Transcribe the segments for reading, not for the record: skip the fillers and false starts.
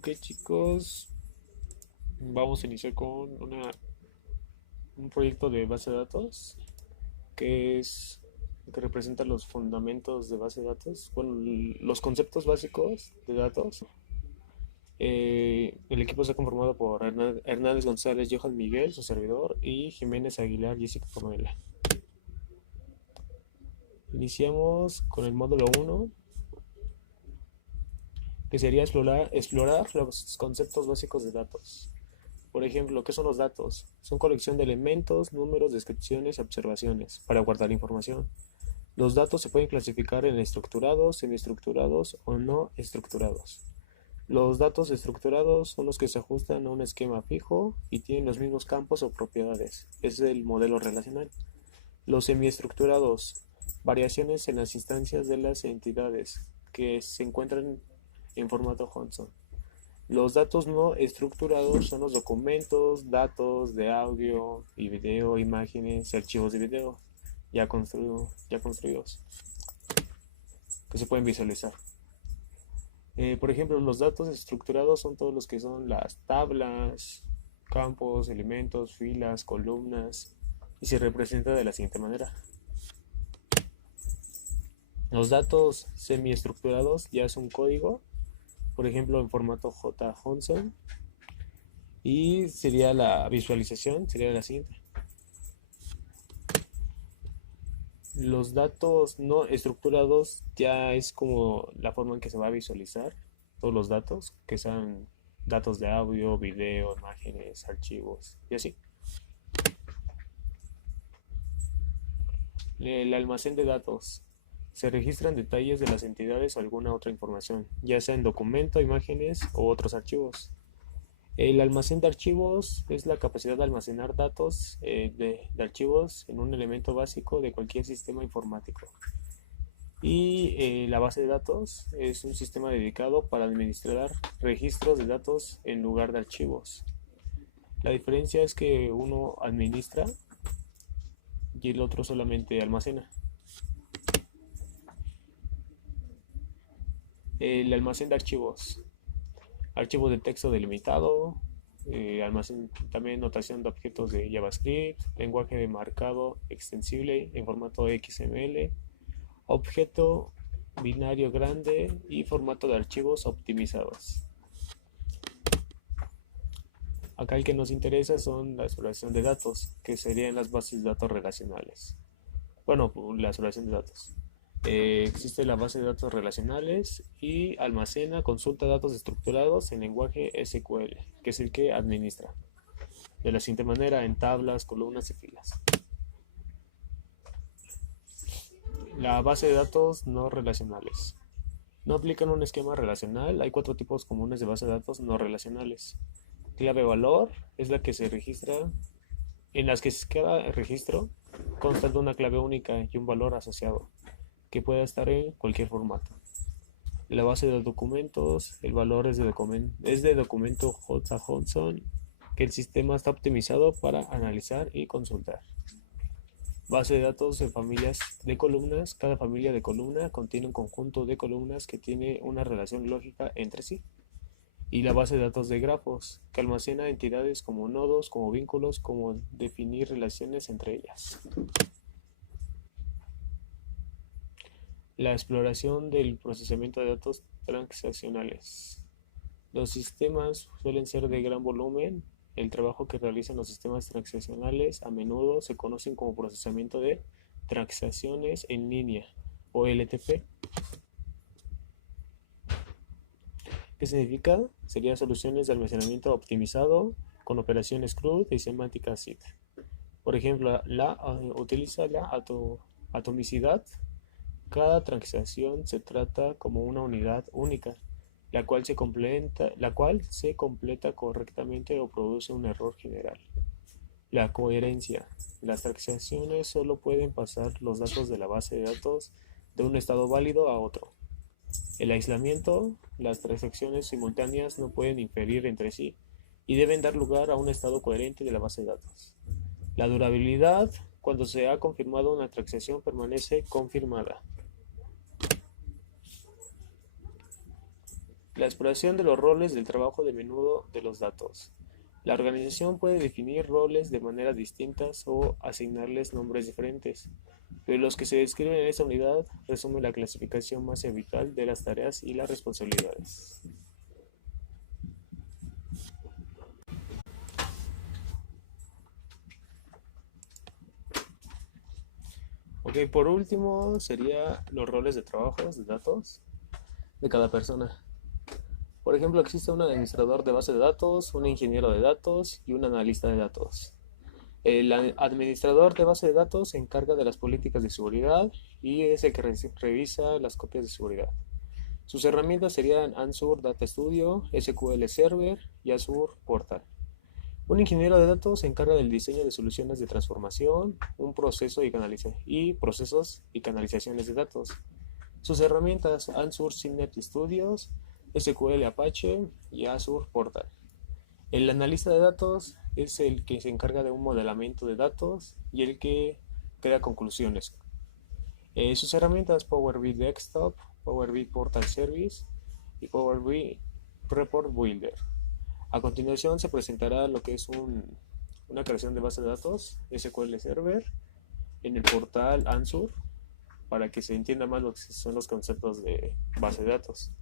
Ok, chicos, vamos a iniciar con un proyecto de base de datos que representa los fundamentos de base de datos, bueno, los conceptos básicos de datos. El equipo está conformado por Hernández González, Johan Miguel, su servidor, y Jiménez Aguilar, Jessica Pamela. Iniciamos con el módulo uno, que sería explorar los conceptos básicos de datos. Por ejemplo, ¿qué son los datos? Son colección de elementos, números, descripciones y observaciones para guardar información. Los datos se pueden clasificar en estructurados, semiestructurados o no estructurados. Los datos estructurados son los que se ajustan a un esquema fijo y tienen los mismos campos o propiedades. Es el modelo relacional. Los semiestructurados, variaciones en las instancias de las entidades que se encuentran en formato Hodgson. Los datos no estructurados son los documentos, datos de audio y video, imágenes y archivos de video ya construidos que se pueden visualizar. Por ejemplo, los datos estructurados son todos los que son las tablas, campos, elementos, filas, columnas, y se representa de la siguiente manera. Los datos semiestructurados ya es un código, por ejemplo en formato JSON, y sería la visualización, sería la siguiente. Los datos no estructurados ya es como la forma en que se va a visualizar todos los datos, que sean datos de audio, video, imágenes, archivos y así. El almacén de datos. Se registran detalles de las entidades o alguna otra información, ya sea en documento, imágenes o otros archivos. El almacén de archivos es la capacidad de almacenar datos de archivos en un elemento básico de cualquier sistema informático. Y la base de datos es un sistema dedicado para administrar registros de datos en lugar de archivos. La diferencia es que uno administra y el otro solamente almacena. El almacén de archivos. Archivos de texto delimitado, también notación de objetos de JavaScript, lenguaje de marcado extensible en formato XML, objeto binario grande y formato de archivos optimizados. Acá el que nos interesa son la exploración de datos, que serían las bases de datos relacionales. Bueno, la exploración de datos. Existe la base de datos relacionales y almacena, consulta datos estructurados en lenguaje SQL, que es el que administra. De la siguiente manera, en tablas, columnas y filas. La base de datos no relacionales. No aplican un esquema relacional. Hay 4 tipos comunes de base de datos no relacionales. Clave valor es la que se registra, en las que cada registro consta de una clave única y un valor asociado, que puede estar en cualquier formato. La base de documentos, el valor es de documento JSON, que el sistema está optimizado para analizar y consultar. Base de datos de familias de columnas. Cada familia de columna contiene un conjunto de columnas que tiene una relación lógica entre sí. Y la base de datos de grafos, que almacena entidades como nodos, como vínculos, como definir relaciones entre ellas. La exploración del procesamiento de datos transaccionales. Los sistemas suelen ser de gran volumen. El trabajo que realizan los sistemas transaccionales a menudo se conocen como procesamiento de transacciones en línea o LTP. ¿Qué significa? Sería soluciones de almacenamiento optimizado con operaciones CRUD y semántica SID. Por ejemplo, utiliza la atomicidad. Cada transacción se trata como una unidad única, la cual se completa correctamente o produce un error general. La coherencia. Las transacciones solo pueden pasar los datos de la base de datos de un estado válido a otro. El aislamiento. Las transacciones simultáneas no pueden inferir entre sí y deben dar lugar a un estado coherente de la base de datos. La durabilidad. Cuando se ha confirmado una transacción permanece confirmada. La exploración de los roles del trabajo de menudo de los datos. La organización puede definir roles de manera distintas o asignarles nombres diferentes, pero los que se describen en esta unidad resumen la clasificación más habitual de las tareas y las responsabilidades. Ok, por último sería los roles de trabajo de datos de cada persona. Por ejemplo, existe un administrador de base de datos, un ingeniero de datos y un analista de datos. El administrador de base de datos se encarga de las políticas de seguridad y es el que revisa las copias de seguridad. Sus herramientas serían Azure Data Studio, SQL Server y Azure Portal. Un ingeniero de datos se encarga del diseño de soluciones de transformación, un proceso y procesos y canalizaciones de datos. Sus herramientas Azure Synapse Studios, SQL Apache y Azure Portal. El analista de datos es el que se encarga de un modelamiento de datos y el que crea conclusiones. Sus herramientas Power BI Desktop, Power BI Portal Service y Power BI Report Builder. A continuación se presentará lo que es una creación de base de datos SQL Server en el portal Azure para que se entienda más lo que son los conceptos de base de datos.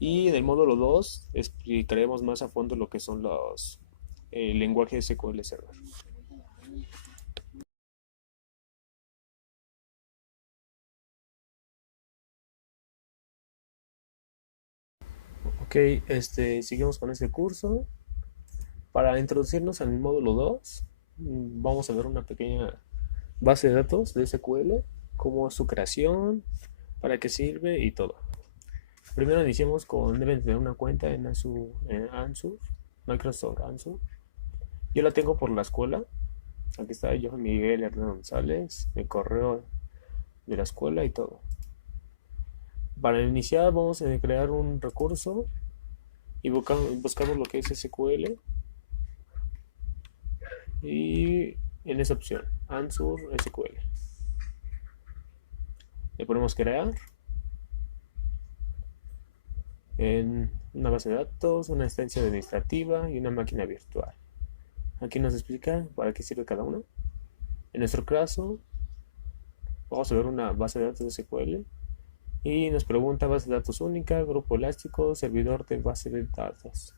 Y en el módulo 2 explicaremos más a fondo lo que son los lenguajes SQL Server. Ok, seguimos con este curso. Para introducirnos al módulo 2, vamos a ver una pequeña base de datos de SQL, cómo es su creación, para qué sirve y todo. Primero iniciemos con, deben tener una cuenta en Azure, Microsoft Azure. Yo la tengo por la escuela. Aquí está yo, Miguel Hernán González, el correo de la escuela y todo. Para iniciar vamos a crear un recurso y buscamos lo que es SQL y en esa opción, Azure SQL. Le ponemos crear en una base de datos, una instancia administrativa y una máquina virtual. Aquí nos explica para qué sirve cada una. En nuestro caso, vamos a ver una base de datos de SQL y nos pregunta base de datos única, grupo elástico, servidor de base de datos.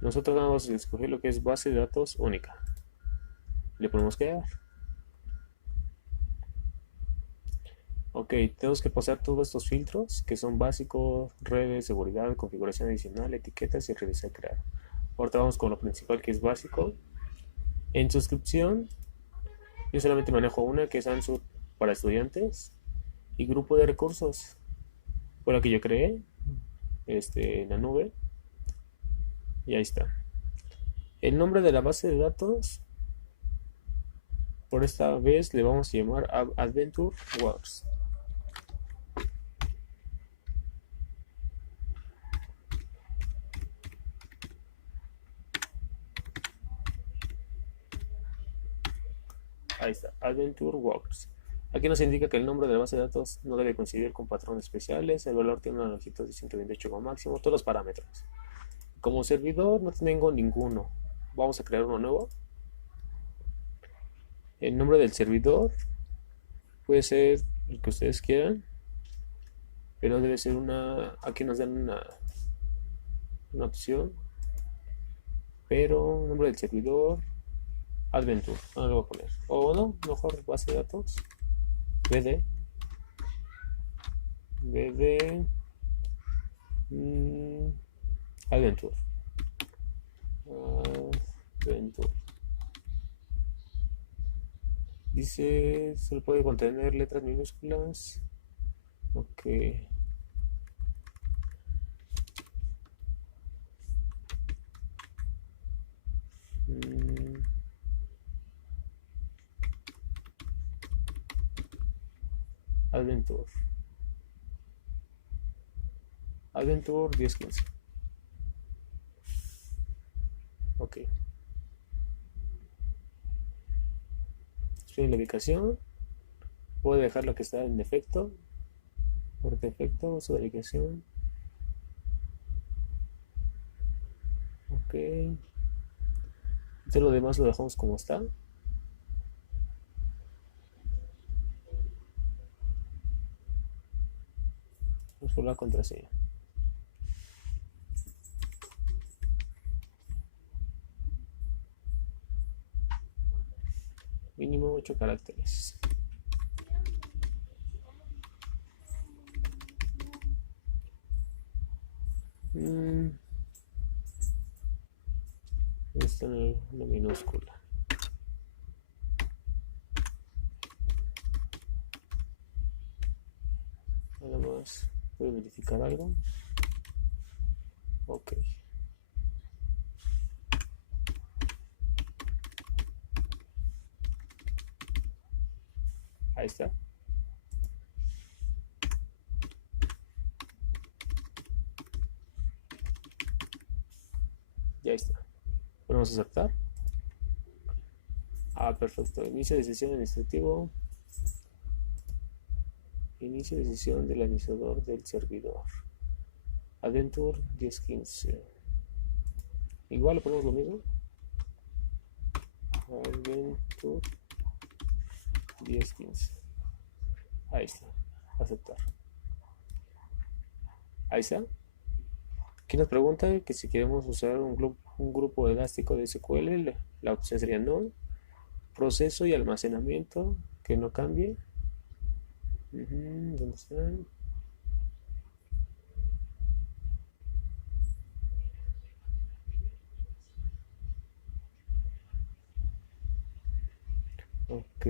Nosotros vamos a escoger lo que es base de datos única. Le ponemos crear. Ok, tenemos que pasar todos estos filtros que son básicos, redes, seguridad, configuración adicional, etiquetas y revisar y crear. Ahorita vamos con lo principal que es básico. En suscripción, yo solamente manejo una que es Ansur para estudiantes y grupo de recursos. Fue la que yo creé en la nube y ahí está. El nombre de la base de datos, por esta vez le vamos a llamar Adventure Wars. Ahí está, Adventure Works. Aquí nos indica que el nombre de la base de datos no debe coincidir con patrones especiales, el valor tiene una longitud de 128 como máximo, todos los parámetros. Como servidor no tengo ninguno. Vamos a crear uno nuevo. El nombre del servidor puede ser el que ustedes quieran, pero debe ser aquí nos dan una opción, pero nombre del servidor, Adventure, no lo voy a poner. O no, mejor base de datos, BD, Adventure. Adventure. Dice, solo puede contener letras minúsculas. Ok. Adventure. Adventure 1015. Ok. Estoy en la ubicación. Puedo dejar lo que está en defecto. Por defecto, su ubicación. Ok. Entonces lo demás lo dejamos como está. Vamos por la contraseña. Mínimo 8 caracteres. Está en una minúscula. Nada más. Voy a verificar algo. Ok. Ahí está. Ya está. Podemos aceptar. Perfecto. Inicio de sesión administrativo. Inicio de sesión del administrador del servidor. Adventure 1015. Igual le ponemos lo mismo. Adventure 1015. Ahí está. Aceptar. Ahí está. Aquí nos pregunta que si queremos usar un grupo elástico de SQL, la opción sería no. Proceso y almacenamiento, que no cambie. ¿Dónde está? Ok.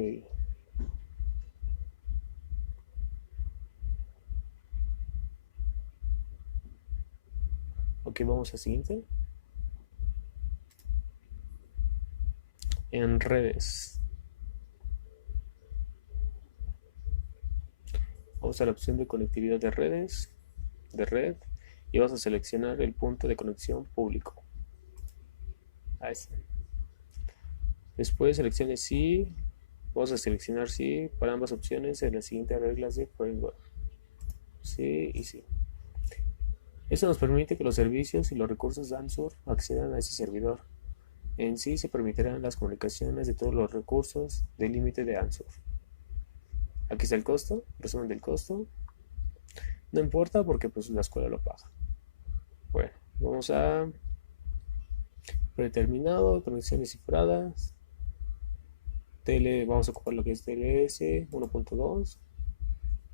Ok, vamos a siguiente. En redes. Vamos a la opción de conectividad de redes, de red, y vamos a seleccionar el punto de conexión público. Ahí está. Después seleccione sí. Vamos a seleccionar sí para ambas opciones en las siguientes reglas de framework. Sí y sí. Esto nos permite que los servicios y los recursos de Ansur accedan a ese servidor. En sí se permitirán las comunicaciones de todos los recursos del límite de Ansur. Aquí está el costo, resumen del costo. No importa porque pues la escuela lo paga. Bueno, vamos a predeterminado, conexiones cifradas. Vamos a ocupar lo que es TLS 1.2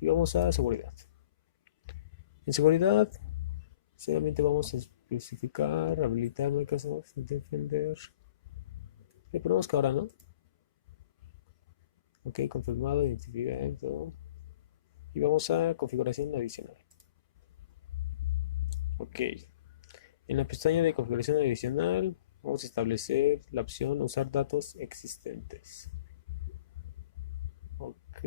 y vamos a seguridad. En seguridad solamente vamos a especificar, habilitar Microsoft Defender. Le ponemos que ahora no. Ok, confirmado, identificado. Y vamos a configuración adicional. Ok. En la pestaña de configuración adicional vamos a establecer la opción usar datos existentes. Ok.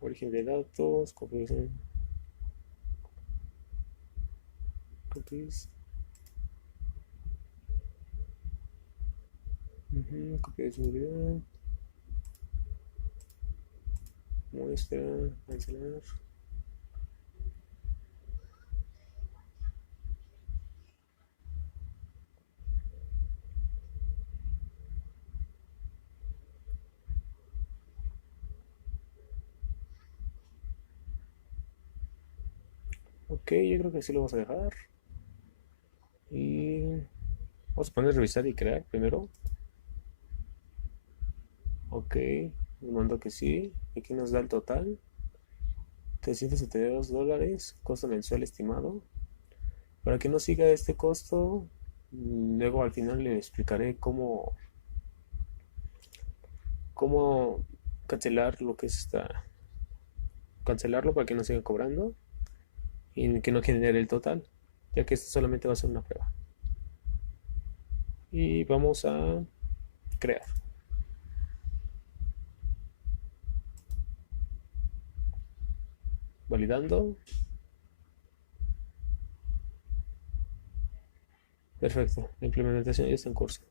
Origen de datos, configuración. Cookies. Copia de seguridad. Muestra, cancelar. Ok, yo creo que así lo vamos a dejar. Y vamos a poner revisar y crear primero. Ok, me mandó que sí. Aquí nos da el total. $372, costo mensual estimado. Para que no siga este costo, luego al final le explicaré cómo cancelar lo que es cancelarlo para que no siga cobrando y que no genere el total, ya que esto solamente va a ser una prueba. Y vamos a crear. Validando. Perfecto, la implementación ya está en curso.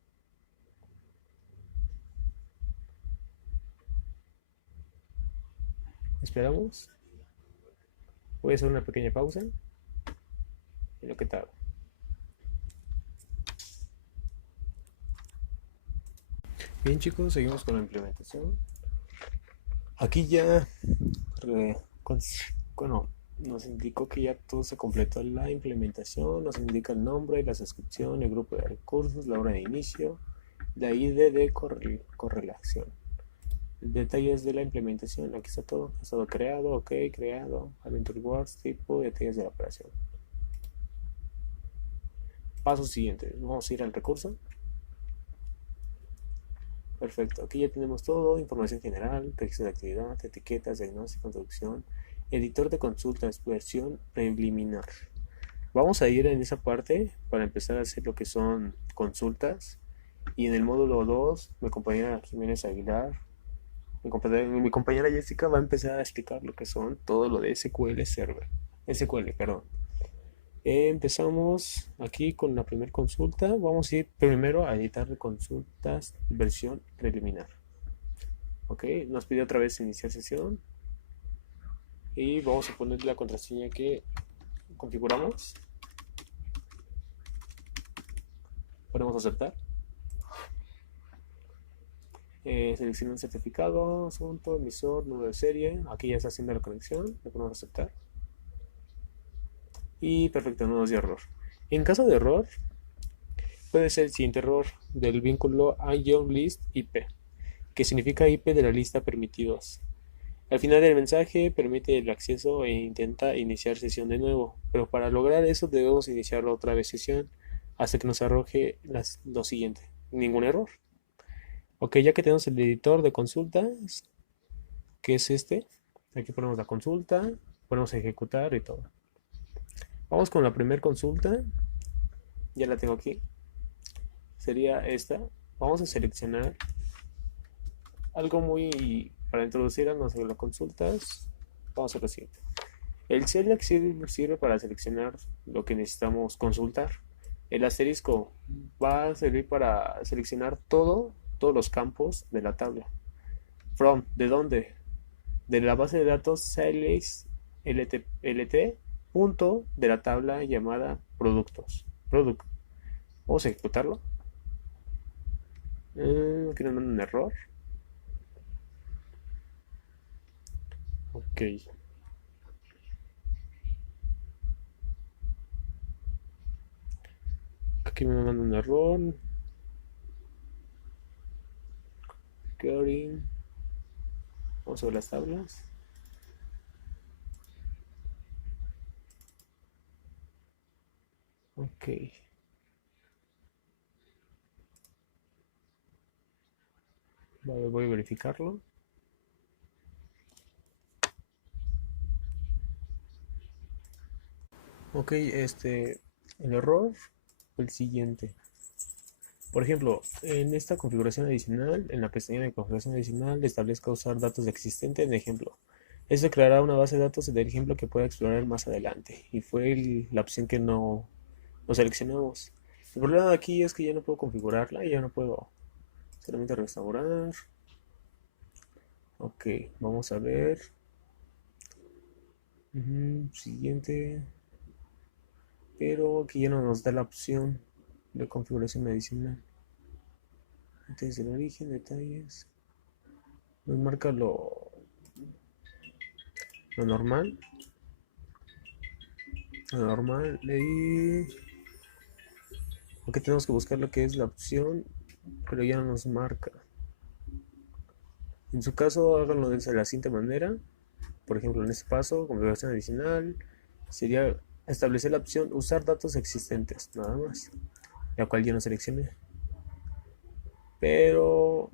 Esperamos. Voy a hacer una pequeña pausa en lo que tarda. Bien chicos, seguimos con la implementación. Aquí ya, eh, bueno, nos indicó que ya todo se completó la implementación, nos indica el nombre, la suscripción, el grupo de recursos, la hora de inicio, la ID de correlación. Detalles de la implementación, aquí está todo, ha estado creado, ok, creado, Adventure Words, tipo, detalles de la operación. Paso siguiente, vamos a ir al recurso. Perfecto, aquí ya tenemos todo, información general, registro de actividad, etiquetas, diagnóstico, introducción, editor de consultas, versión preliminar. Vamos a ir en esa parte para empezar a hacer lo que son consultas. Y en el módulo 2, mi compañera Jiménez Aguilar, mi compañera Jessica va a empezar a explicar lo que son todo lo de SQL Server. SQL, perdón. Empezamos aquí con la primera consulta. Vamos a ir primero a editar de consultas versión preliminar. Ok, nos pide otra vez iniciar sesión. Y vamos a poner la contraseña que configuramos. Ponemos aceptar. Selecciona un certificado, asunto, emisor, número de serie. Aquí ya está haciendo la conexión. Le ponemos aceptar. Y perfecto, no nos dio error. En caso de error, puede ser el siguiente error del vínculo IONLIST IP, que significa IP de la lista permitidos. Al final del mensaje permite el acceso e intenta iniciar sesión de nuevo, pero para lograr eso debemos iniciar otra vez sesión hasta que nos arroje lo siguiente. Ningún error. Ok, ya que tenemos el editor de consultas, que es este, aquí ponemos la consulta, ponemos a ejecutar y todo. Vamos con la primera consulta, ya la tengo aquí, sería esta. Vamos a seleccionar algo muy, para introducirnos a las consultas, vamos a hacer lo siguiente. El select sirve para seleccionar lo que necesitamos consultar. El asterisco va a servir para seleccionar todos los campos de la tabla. From, ¿de dónde? De la base de datos sales lt punto de la tabla llamada productos. Product. Vamos a ejecutarlo. Aquí nos manda un error. Ok. Aquí me manda un error. Coding. Vamos a ver las tablas. Ok. Vale, voy a verificarlo. Ok, el error fue el siguiente. Por ejemplo, en esta configuración adicional, en la pestaña de configuración adicional, establezca usar datos existentes en ejemplo. Esto creará una base de datos del ejemplo que pueda explorar más adelante. Y fue la opción que no seleccionamos. El problema de aquí es que ya no puedo configurarla y ya no puedo solamente restaurar. Ok, vamos a ver. Siguiente. Pero aquí ya no nos da la opción de configuración adicional. Detalles del origen, detalles. Nos marca lo normal. Lo normal. Y aquí tenemos que buscar lo que es la opción, pero ya no nos marca. En su caso, háganlo de la siguiente manera. Por ejemplo, en este paso, configuración adicional, sería establecer la opción usar datos existentes, nada más, la cual yo no seleccioné. Pero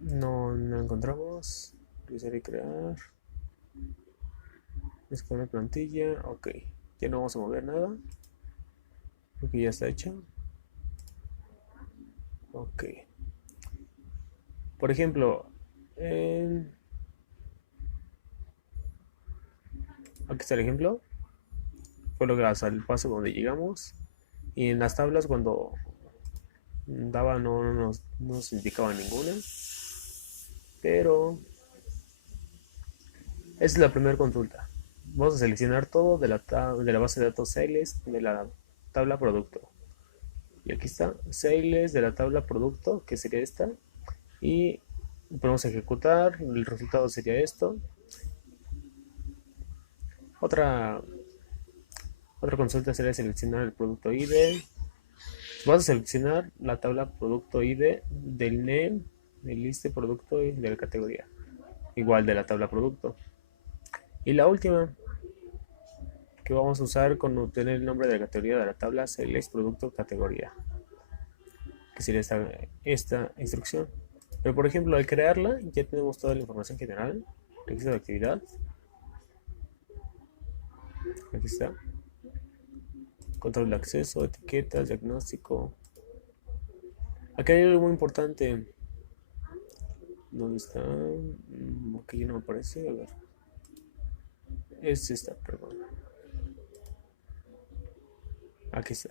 no encontramos. Revisar y crear. Escoger plantilla. Ok. Ya no vamos a mover nada. Porque ya está hecha. Ok. Por ejemplo, aquí está el ejemplo. Fue lo que hasta el paso donde llegamos. Y en las tablas cuando daba no nos indicaba ninguna. Pero esa es la primera consulta. Vamos a seleccionar todo de la base de datos sales de la tabla producto. Y aquí está, sales de la tabla producto, que sería esta. Y podemos ejecutar, el resultado sería esto. Otra, otra consulta sería seleccionar el producto ID. Vas a seleccionar la tabla producto ID del name, del liste producto y de la categoría. Igual de la tabla producto. Y la última que vamos a usar con obtener el nombre de la categoría de la tabla select producto categoría, que sería esta instrucción. Pero por ejemplo, al crearla ya tenemos toda la información general, registro de actividad, aquí está, control de acceso, etiquetas, diagnóstico. Aquí hay algo muy importante. ¿Dónde está? Aquí no me aparece, a ver. Es esta, perdón. Aquí está.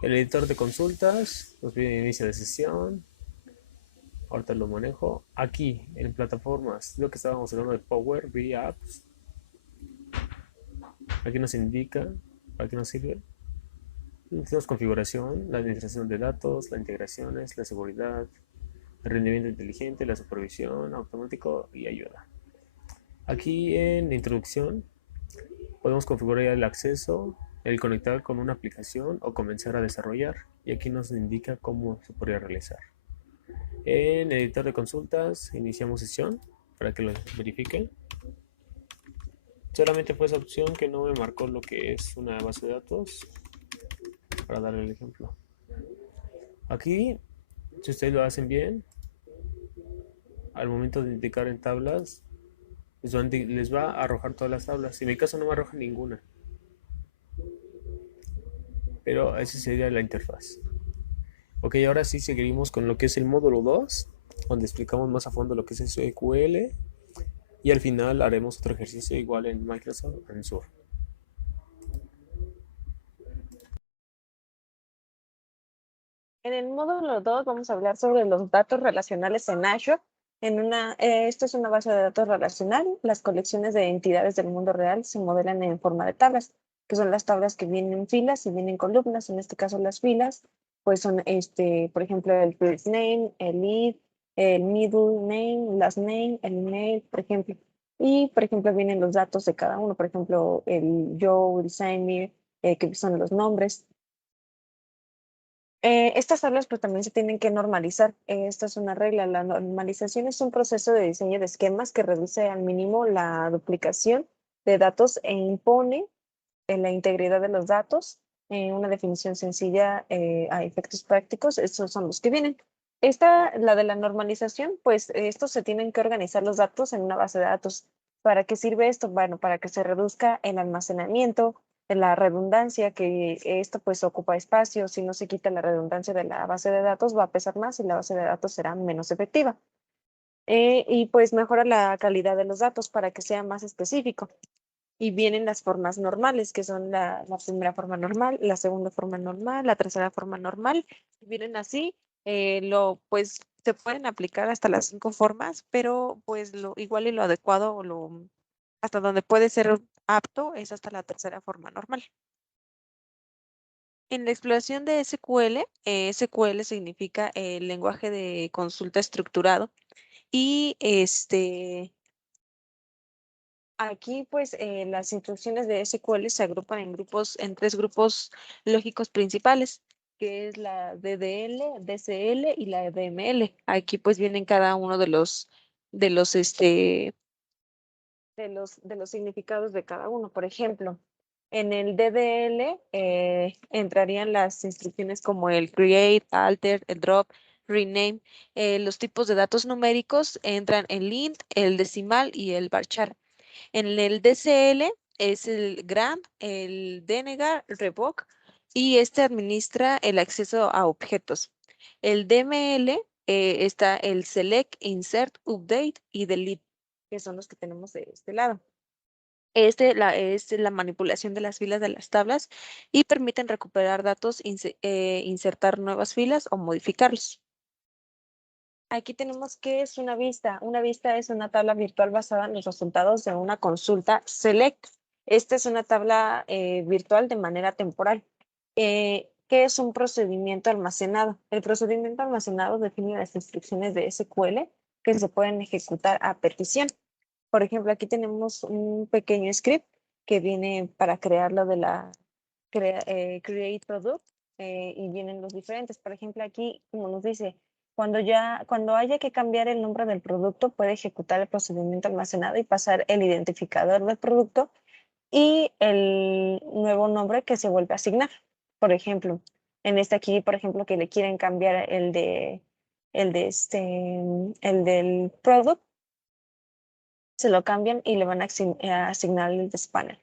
El editor de consultas, nos pide inicio de sesión. Ahorita lo manejo. Aquí, en plataformas, lo que estábamos hablando de Power BI Apps. Aquí nos indica para qué nos sirve. Tenemos configuración, la administración de datos, las integraciones, la seguridad, el rendimiento inteligente, la supervisión, automático y ayuda. Aquí en introducción podemos configurar el acceso, el conectar con una aplicación o comenzar a desarrollar. Y aquí nos indica cómo se podría realizar. En editor de consultas iniciamos sesión para que lo verifiquen. Solamente fue esa opción que no me marcó lo que es una base de datos. Para darle el ejemplo. Aquí, si ustedes lo hacen bien, al momento de indicar en tablas, les va a arrojar todas las tablas. En mi caso no me arroja ninguna. Pero esa sería la interfaz. Ok, ahora sí seguimos con lo que es el módulo 2, donde explicamos más a fondo lo que es SQL. Y al final haremos otro ejercicio igual en Microsoft Azure. En el módulo 2 vamos a hablar sobre los datos relacionales en Azure. Esto es una base de datos relacional. Las colecciones de entidades del mundo real se modelan en forma de tablas, que son las tablas que vienen en filas y vienen en columnas. En este caso, las filas, pues son, por ejemplo, el first name, el lead, el middle name, last name, el email, por ejemplo. Y, por ejemplo, vienen los datos de cada uno. Por ejemplo, el Joe, el Samir, que son los nombres. Estas tablas pues también se tienen que normalizar. Esta es una regla. La normalización es un proceso de diseño de esquemas que reduce al mínimo la duplicación de datos e impone la integridad de los datos. Una definición sencilla a efectos prácticos, estos son los que vienen. La de la normalización, pues estos se tienen que organizar los datos en una base de datos. ¿Para qué sirve esto? Bueno, para que se reduzca el almacenamiento, la redundancia, que esto pues ocupa espacio. Si no se quita la redundancia de la base de datos, va a pesar más y la base de datos será menos efectiva. Y pues mejora la calidad de los datos para que sea más específico. Y vienen las formas normales, que son la primera forma normal, la segunda forma normal, la tercera forma normal. Vienen así, pues se pueden aplicar hasta las 5 formas, pero pues lo igual y lo adecuado hasta donde puede ser apto es hasta la tercera forma normal. En la exploración de SQL, SQL significa el lenguaje de consulta estructurado y aquí, pues, las instrucciones de SQL se agrupan en 3 grupos lógicos principales, que es la DDL, DCL y la DML. Aquí, pues, vienen cada uno de los, este, de los significados de cada uno. Por ejemplo, en el DDL entrarían las instrucciones como el create, alter, el drop, rename. Los tipos de datos numéricos entran el int, el decimal y el varchar. En el DCL es el grant, el denegar, revoke y este administra el acceso a objetos. El DML está el select, insert, update y delete, que son los que tenemos de este lado. Es la manipulación de las filas de las tablas y permiten recuperar datos, insertar nuevas filas o modificarlos. Aquí tenemos qué es una vista. Una vista es una tabla virtual basada en los resultados de una consulta select. Esta es una tabla virtual de manera temporal. ¿Qué es un procedimiento almacenado? El procedimiento almacenado define las instrucciones de SQL que se pueden ejecutar a petición. Por ejemplo, aquí tenemos un pequeño script que viene para crear lo de la create product y vienen los diferentes. Por ejemplo, aquí, como nos dice, cuando haya que cambiar el nombre del producto, puede ejecutar el procedimiento almacenado y pasar el identificador del producto y el nuevo nombre que se vuelve a asignar. Por ejemplo, en este aquí, por ejemplo, que le quieren cambiar el del product, se lo cambian y le van a asignar el de spanner.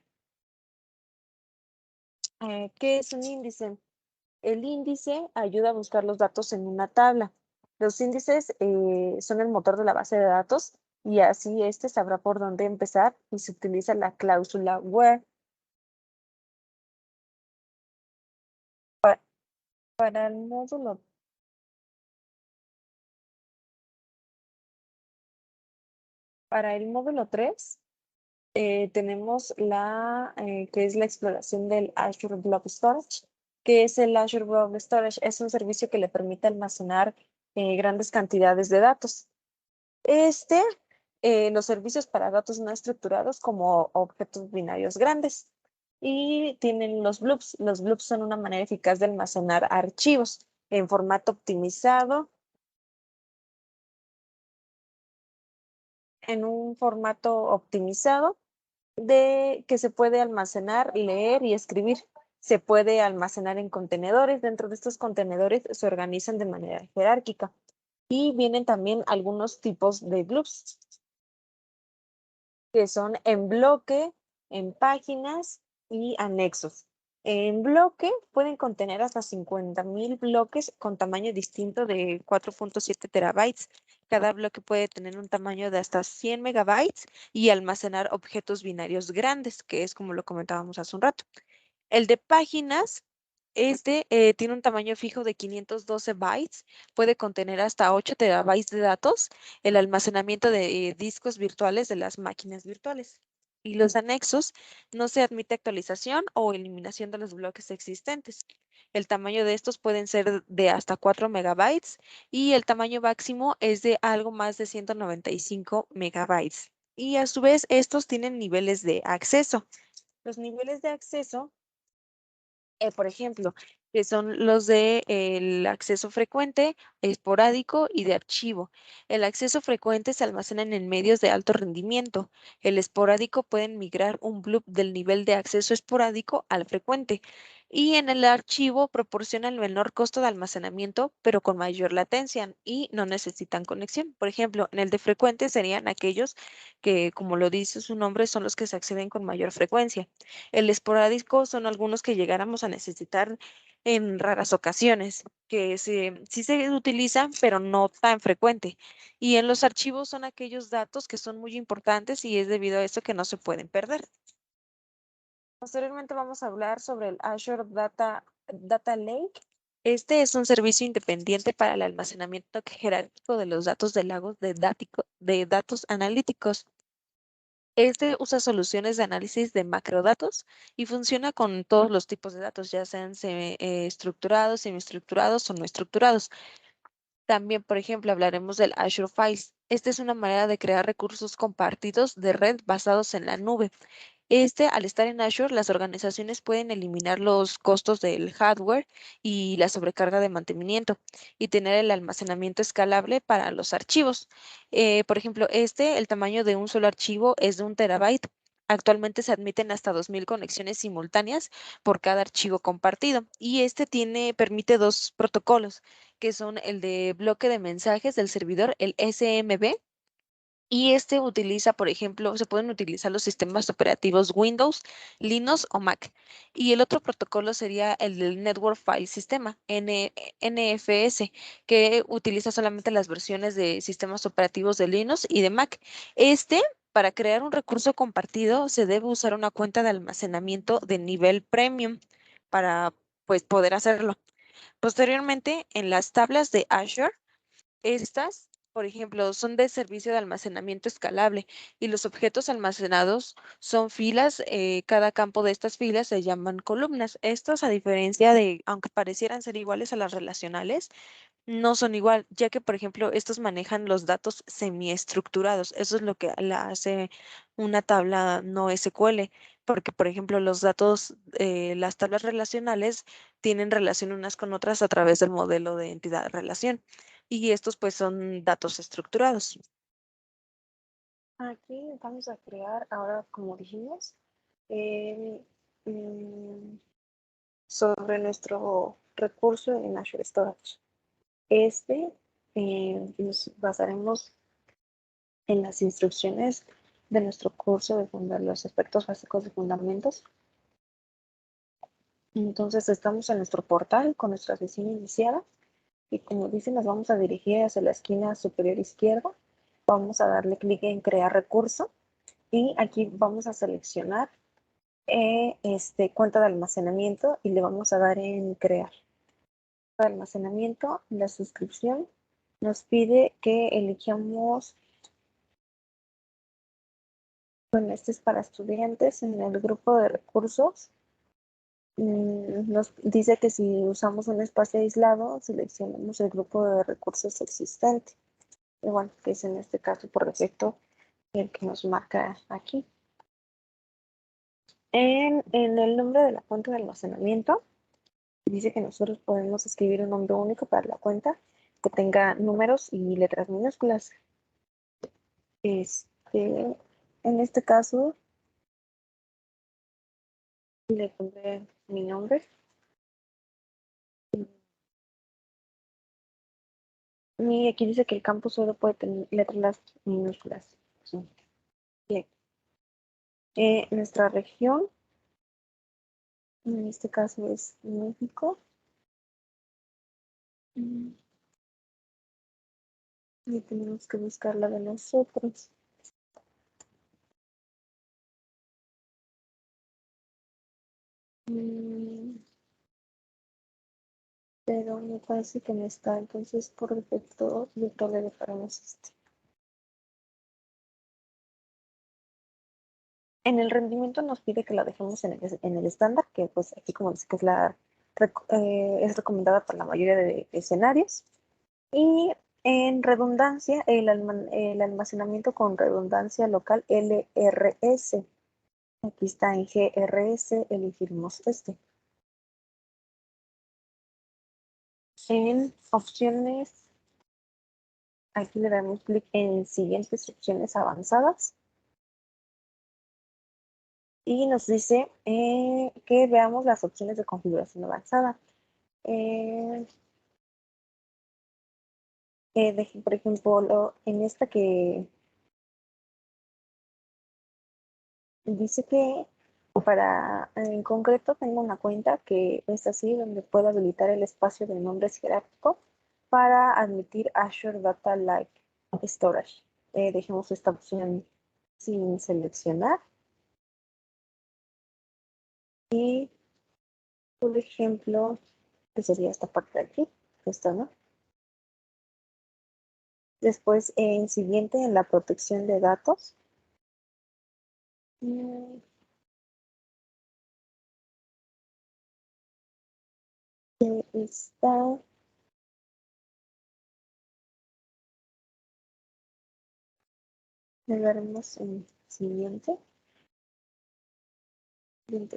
¿Qué es un índice? El índice ayuda a buscar los datos en una tabla. Los índices son el motor de la base de datos y así este sabrá por dónde empezar y se utiliza la cláusula where. Para el módulo Para el módulo 3 tenemos que es la exploración del Azure Blob Storage. ¿Qué es el Azure Blob Storage? Es un servicio que le permite almacenar grandes cantidades de datos. Este, los servicios para datos no estructurados como objetos binarios grandes. Y tienen los blobs. Los blobs son una manera eficaz de almacenar archivos en formato optimizado, en un formato optimizado de que se puede almacenar, leer y escribir. Se puede almacenar en contenedores. Dentro de estos contenedores se organizan de manera jerárquica. Y vienen también algunos tipos de blobs, que son en bloque, en páginas y anexos. En bloque pueden contener hasta 50,000 bloques con tamaño distinto de 4.7 terabytes. Cada bloque puede tener un tamaño de hasta 100 megabytes y almacenar objetos binarios grandes, que es como lo comentábamos hace un rato. El de páginas, tiene un tamaño fijo de 512 bytes, puede contener hasta 8 terabytes de datos, el almacenamiento de discos virtuales de las máquinas virtuales. Y los anexos no se admite actualización o eliminación de los bloques existentes. El tamaño de estos pueden ser de hasta 4 megabytes y el tamaño máximo es de algo más de 195 megabytes. Y a su vez, estos tienen niveles de acceso. Los niveles de acceso por ejemplo, que son los de el acceso frecuente, esporádico y de archivo. El acceso frecuente se almacena en medios de alto rendimiento. El esporádico pueden migrar un blob del nivel de acceso esporádico al frecuente. Y en el archivo proporciona el menor costo de almacenamiento, pero con mayor latencia y no necesitan conexión. Por ejemplo, en el de frecuente serían aquellos que, como lo dice su nombre, son los que se acceden con mayor frecuencia. El esporádico son algunos que llegáramos a necesitar en raras ocasiones, que sí se utilizan, pero no tan frecuente. Y en los archivos son aquellos datos que son muy importantes y es debido a esto que no se pueden perder. Posteriormente vamos a hablar sobre el Azure Data Lake. Este es un servicio independiente para el almacenamiento jerárquico de los datos de lagos de datos analíticos. Este usa soluciones de análisis de macrodatos y funciona con todos los tipos de datos, ya sean estructurados, semiestructurados o no estructurados. También, por ejemplo, hablaremos del Azure Files. Esta es una manera de crear recursos compartidos de red basados en la nube. Al estar en Azure, las organizaciones pueden eliminar los costos del hardware y la sobrecarga de mantenimiento y tener el almacenamiento escalable para los archivos. Por ejemplo, el tamaño de un solo archivo es de 1 terabyte. Actualmente se admiten hasta 2,000 conexiones simultáneas por cada archivo compartido y permite dos protocolos, que son el de bloque de mensajes del servidor, el SMB, y utiliza, por ejemplo, se pueden utilizar los sistemas operativos Windows, Linux o Mac. Y el otro protocolo sería el del Network File System, NFS, que utiliza solamente las versiones de sistemas operativos de Linux y de Mac. Para crear un recurso compartido, se debe usar una cuenta de almacenamiento de nivel premium para, pues, poder hacerlo. Posteriormente, en las tablas de Azure, estas por ejemplo, son de servicio de almacenamiento escalable y los objetos almacenados son filas. Cada campo de estas filas se llaman columnas. Estos, a diferencia de, aunque parecieran ser iguales a las relacionales, no son igual, ya que, por ejemplo, estos manejan los datos semiestructurados. Eso es lo que la hace una tabla no SQL, porque, por ejemplo, los datos, las tablas relacionales tienen relación unas con otras a través del modelo de entidad-relación. Y estos, pues, son datos estructurados. Aquí vamos a crear ahora, como dijimos, el, mm, sobre nuestro recurso en Azure Storage. Este nos basaremos en las instrucciones de nuestro curso de los aspectos básicos de fundamentos. Entonces estamos en nuestro portal con nuestra sesión iniciada y como dice nos vamos a dirigir hacia la esquina superior izquierda. Vamos a darle clic en crear recurso y aquí vamos a seleccionar cuenta de almacenamiento y le vamos a dar en crear. De almacenamiento, la suscripción nos pide que elijamos. Bueno, este es para estudiantes. En el grupo de recursos nos dice que si usamos un espacio aislado, seleccionamos el grupo de recursos existente. Y bueno, que es en este caso por defecto el que nos marca aquí. En el nombre de la cuenta de almacenamiento, dice que nosotros podemos escribir un nombre único para la cuenta que tenga números y letras minúsculas. En este caso, le pondré mi nombre. Y aquí dice que el campo solo puede tener letras minúsculas. Sí. Bien. Nuestra región, en este caso es México. Y tenemos que buscar la de nosotros. Pero me parece que no está, entonces por defecto le dejaremos este. En el rendimiento nos pide que la dejemos en el estándar, que pues aquí como dice que es recomendada para la mayoría de escenarios. Y en redundancia, el almacenamiento con redundancia local LRS. Aquí está en GRS, elegimos este. En opciones, aquí le damos clic en siguientes opciones avanzadas. Y nos dice que veamos las opciones de configuración avanzada. Por ejemplo, en esta que dice que en concreto tengo una cuenta que es así, donde puedo habilitar el espacio de nombres jerárquico para admitir Azure Data Lake Storage. Dejemos esta opción sin seleccionar. Y, por ejemplo, que sería esta parte de aquí, esta, ¿no? Después, en siguiente, en la protección de datos. Está. Le daremos en siguiente.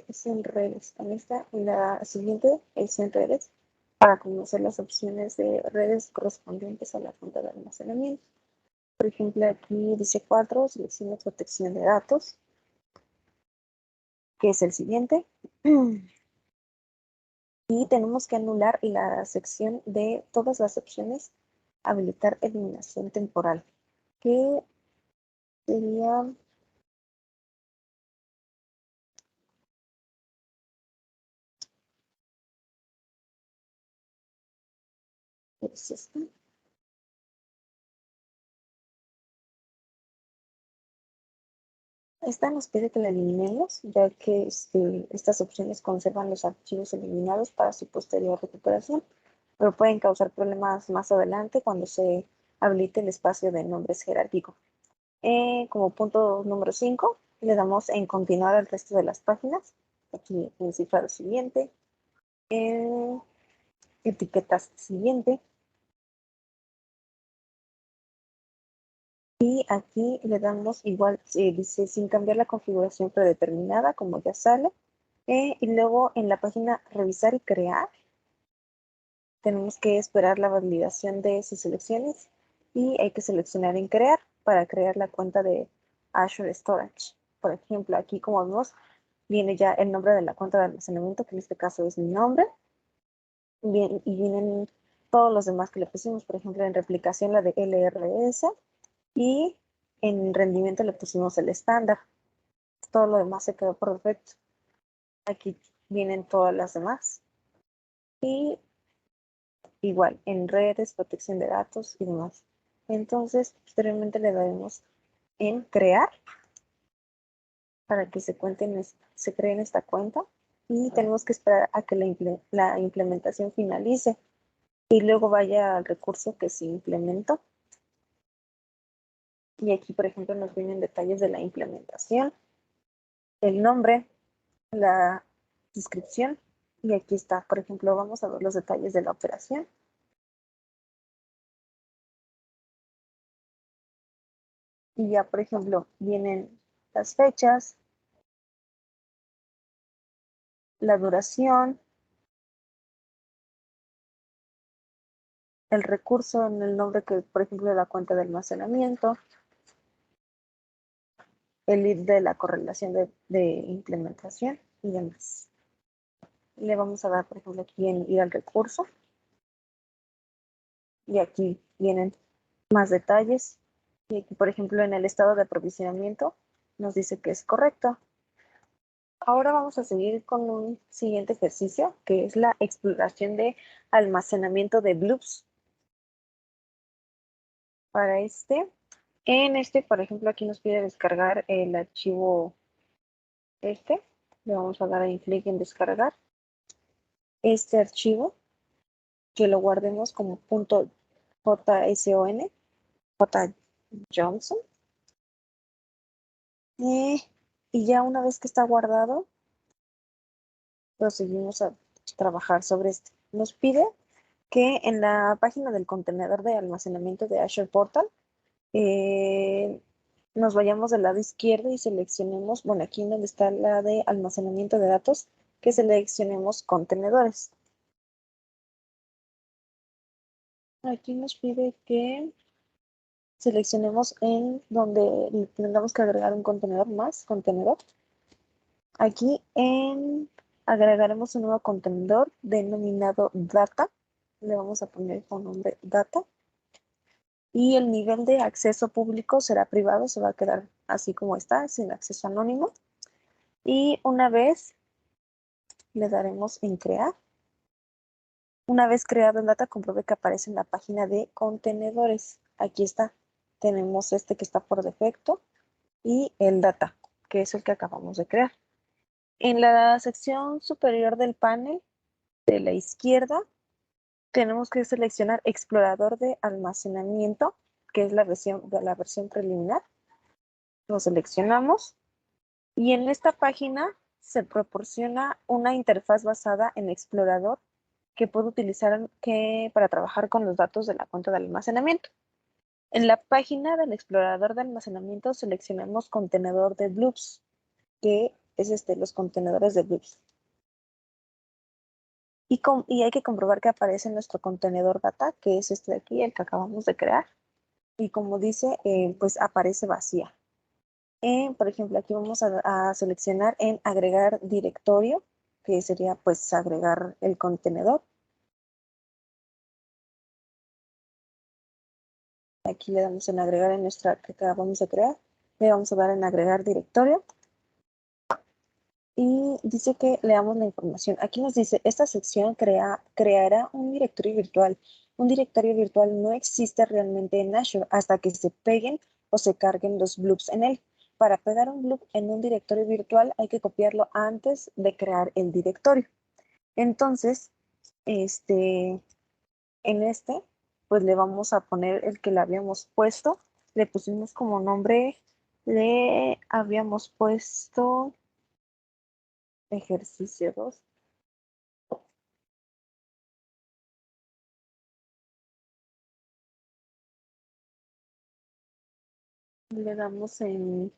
Es en redes. En esta, la siguiente es en redes para conocer las opciones de redes correspondientes a la cuenta de almacenamiento. Por ejemplo, aquí dice 4, selecciona protección de datos, que es el siguiente. Y tenemos que anular la sección de todas las opciones, habilitar eliminación temporal, que sería es esta. Esta nos pide que la eliminemos, ya que estas opciones conservan los archivos eliminados para su posterior recuperación, pero pueden causar problemas más adelante cuando se habilite el espacio de nombres jerárquico. Como punto número 5, le damos en continuar al resto de las páginas. Aquí en cifrado siguiente, en etiquetas siguiente. Y aquí le damos igual, dice sin cambiar la configuración predeterminada, como ya sale. Y luego en la página revisar y crear, tenemos que esperar la validación de sus selecciones y hay que seleccionar en crear para crear la cuenta de Azure Storage. Por ejemplo, aquí como vemos, viene ya el nombre de la cuenta de almacenamiento, que en este caso es mi nombre. Bien, y vienen todos los demás que le pusimos, por ejemplo, en replicación la de LRS y en rendimiento le pusimos el estándar. Todo lo demás se quedó perfecto. Aquí vienen todas las demás. Y igual, en redes, protección de datos y demás. Entonces, posteriormente le daremos en crear para que se creen esta cuenta y tenemos que esperar a que la implementación finalice y luego vaya al recurso que se implementó. Y aquí, por ejemplo, nos vienen detalles de la implementación, el nombre, la descripción y aquí está, por ejemplo, vamos a ver los detalles de la operación. Y ya, por ejemplo, vienen las fechas, la duración, el recurso en el nombre que, por ejemplo, de la cuenta de almacenamiento, el ID de la correlación de implementación y demás. Le vamos a dar, por ejemplo, aquí en ir al recurso. Y aquí vienen más detalles. Y aquí, por ejemplo, en el estado de aprovisionamiento nos dice que es correcto. Ahora vamos a seguir con un siguiente ejercicio, que es la exploración de almacenamiento de blobs. Para en este, por ejemplo, aquí nos pide descargar el archivo le vamos a dar ahí clic en descargar este archivo, que lo guardemos como .json, J. Johnson. Y ya una vez que está guardado, procedimos a trabajar sobre este. Nos pide que en la página del contenedor de almacenamiento de Azure Portal, nos vayamos del lado izquierdo y seleccionemos, bueno, aquí donde está la de almacenamiento de datos, que seleccionemos contenedores. Aquí nos pide que seleccionemos en donde tengamos que agregar un contenedor más, contenedor. Aquí agregaremos un nuevo contenedor denominado data. Le vamos a poner por nombre data. Y el nivel de acceso público será privado, se va a quedar así como está, sin acceso anónimo. Y una vez le daremos en crear. Una vez creado el data, compruebe que aparece en la página de contenedores. Aquí está. Tenemos este que está por defecto y el data, que es el que acabamos de crear. En la sección superior del panel de la izquierda, tenemos que seleccionar explorador de almacenamiento, que es la versión preliminar. Lo seleccionamos y en esta página se proporciona una interfaz basada en explorador que puede utilizar para trabajar con los datos de la cuenta de almacenamiento. En la página del explorador de almacenamiento seleccionamos contenedor de blobs, que es los contenedores de blobs. Y hay que comprobar que aparece nuestro contenedor data, que es este de aquí, el que acabamos de crear. Y como dice, pues aparece vacía. Por ejemplo, aquí vamos a seleccionar en agregar directorio, que sería pues agregar el contenedor. Aquí le damos en agregar en nuestra que acabamos de crear. Le vamos a dar en agregar directorio. Y dice que leamos la información. Aquí nos dice, esta sección creará un directorio virtual. Un directorio virtual no existe realmente en Azure hasta que se peguen o se carguen los blobs en él. Para pegar un blob en un directorio virtual hay que copiarlo antes de crear el directorio. Entonces, en pues le vamos a poner el que le habíamos puesto. Le pusimos como nombre, le habíamos puesto ejercicio 2. Le damos en...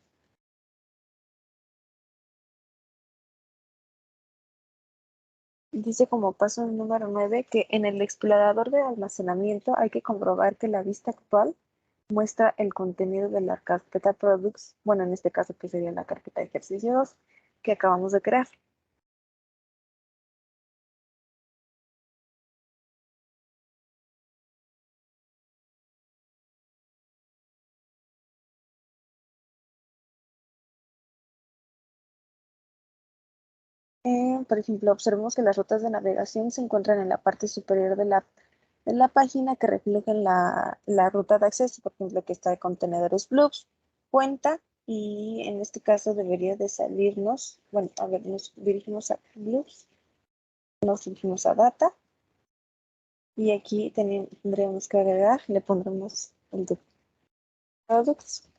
Dice como paso número 9 que en el explorador de almacenamiento hay que comprobar que la vista actual muestra el contenido de la carpeta products, bueno, en este caso que sería la carpeta de ejercicio 2 que acabamos de crear. Por ejemplo, observemos que las rutas de navegación se encuentran en la parte superior de la página que reflejan la ruta de acceso, por ejemplo, que está de contenedores Blobs, cuenta, y en este caso debería de salirnos, bueno, a ver, nos dirigimos a Blobs, nos dirigimos a Data, y aquí tendríamos que agregar, le pondremos el de Products,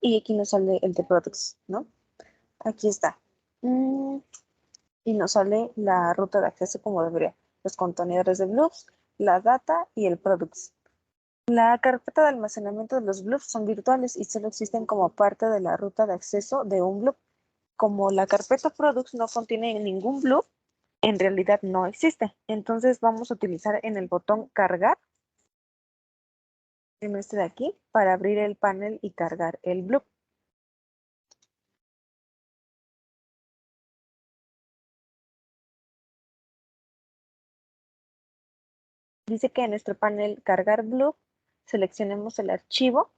y aquí nos sale el de Products, ¿no? Aquí está. Y nos sale la ruta de acceso como debería. Los contenedores de Blobs, la data y el products. La carpeta de almacenamiento de los Blobs son virtuales y solo existen como parte de la ruta de acceso de un Blob. Como la carpeta products no contiene ningún Blob, en realidad no existe. Entonces vamos a utilizar en el botón cargar, en este de aquí, para abrir el panel y cargar el Blob. Dice que en nuestro panel cargar Blob seleccionemos el archivo.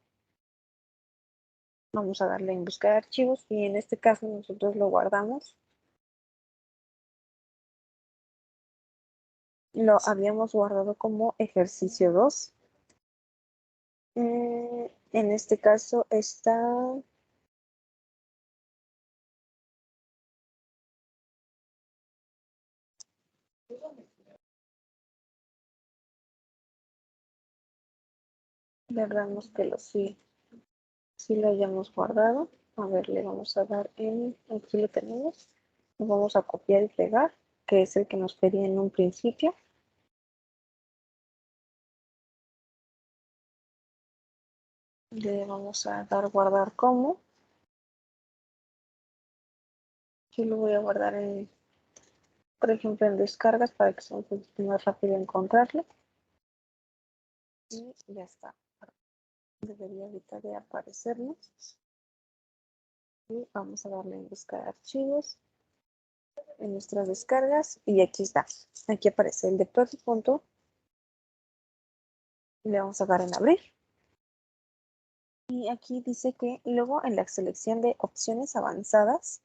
Vamos a darle en buscar archivos y en este caso nosotros lo guardamos. Lo habíamos guardado como ejercicio 2. En este caso está... Veamos que sí lo hayamos guardado. A ver, le vamos a dar en... Aquí lo tenemos. Lo vamos a copiar y pegar, que es el que nos pedía en un principio. Le vamos a dar guardar como. Aquí lo voy a guardar en, por ejemplo, en descargas para que sea un poquito más rápido encontrarlo. Y ya está. Debería ahorita de aparecernos. Y vamos a darle en buscar archivos en nuestras descargas y aquí está. Aquí aparece el de Proti. Le vamos a dar en abrir. Y aquí dice que luego en la selección de opciones avanzadas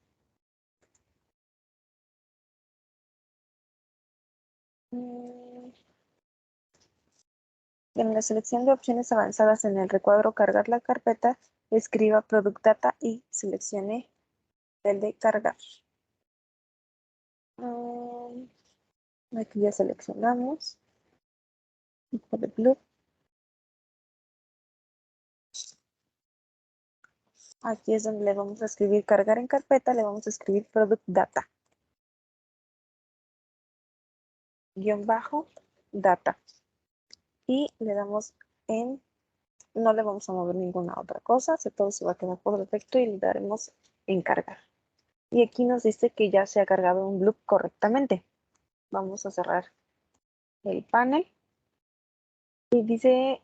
en la selección de opciones avanzadas en el recuadro cargar la carpeta, escriba Product Data y seleccione el de cargar. Aquí ya seleccionamos. Tipo de blue. Aquí es donde le vamos a escribir cargar en carpeta, le vamos a escribir Product Data. Guión bajo, data. Y le damos en, no le vamos a mover ninguna otra cosa, todo se va a quedar por defecto y le daremos en cargar. Y aquí nos dice que ya se ha cargado un loop correctamente. Vamos a cerrar el panel. Y dice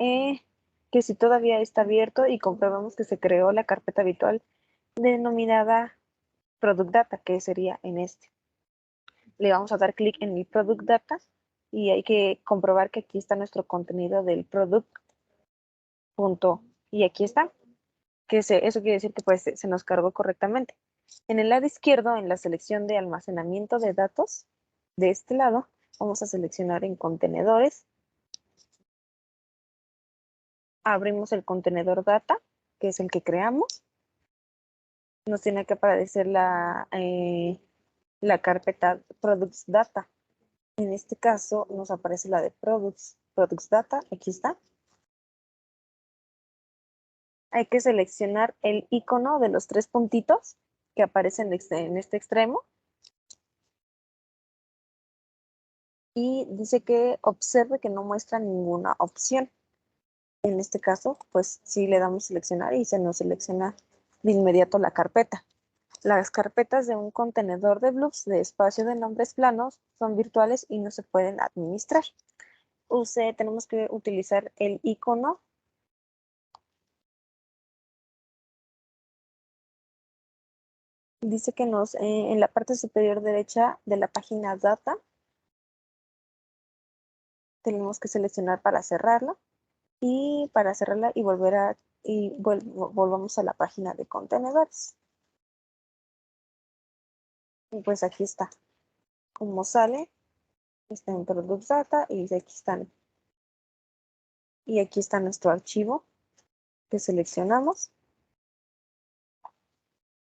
que si todavía está abierto y comprobamos que se creó la carpeta virtual denominada Product Data, que sería en este. Le vamos a dar clic en el Product Data y hay que comprobar que aquí está nuestro contenido del product. Y aquí está. Eso quiere decir que pues, se nos cargó correctamente. En el lado izquierdo, en la selección de almacenamiento de datos, de este lado, vamos a seleccionar en contenedores. Abrimos el contenedor data, que es el que creamos. Nos tiene que aparecer la carpeta products data. En este caso nos aparece la de Products Data, aquí está. Hay que seleccionar el icono de los 3 puntitos que aparecen en este extremo. Y dice que observe que no muestra ninguna opción. En este caso, pues sí le damos seleccionar y se nos selecciona de inmediato la carpeta. Las carpetas de un contenedor de blobs de espacio de nombres planos son virtuales y no se pueden administrar. Tenemos que utilizar el icono. Dice que en la parte superior derecha de la página Data tenemos que seleccionar para cerrarla y volvamos a la página de contenedores. Y pues aquí está, como sale, está en Product Data y aquí está nuestro archivo que seleccionamos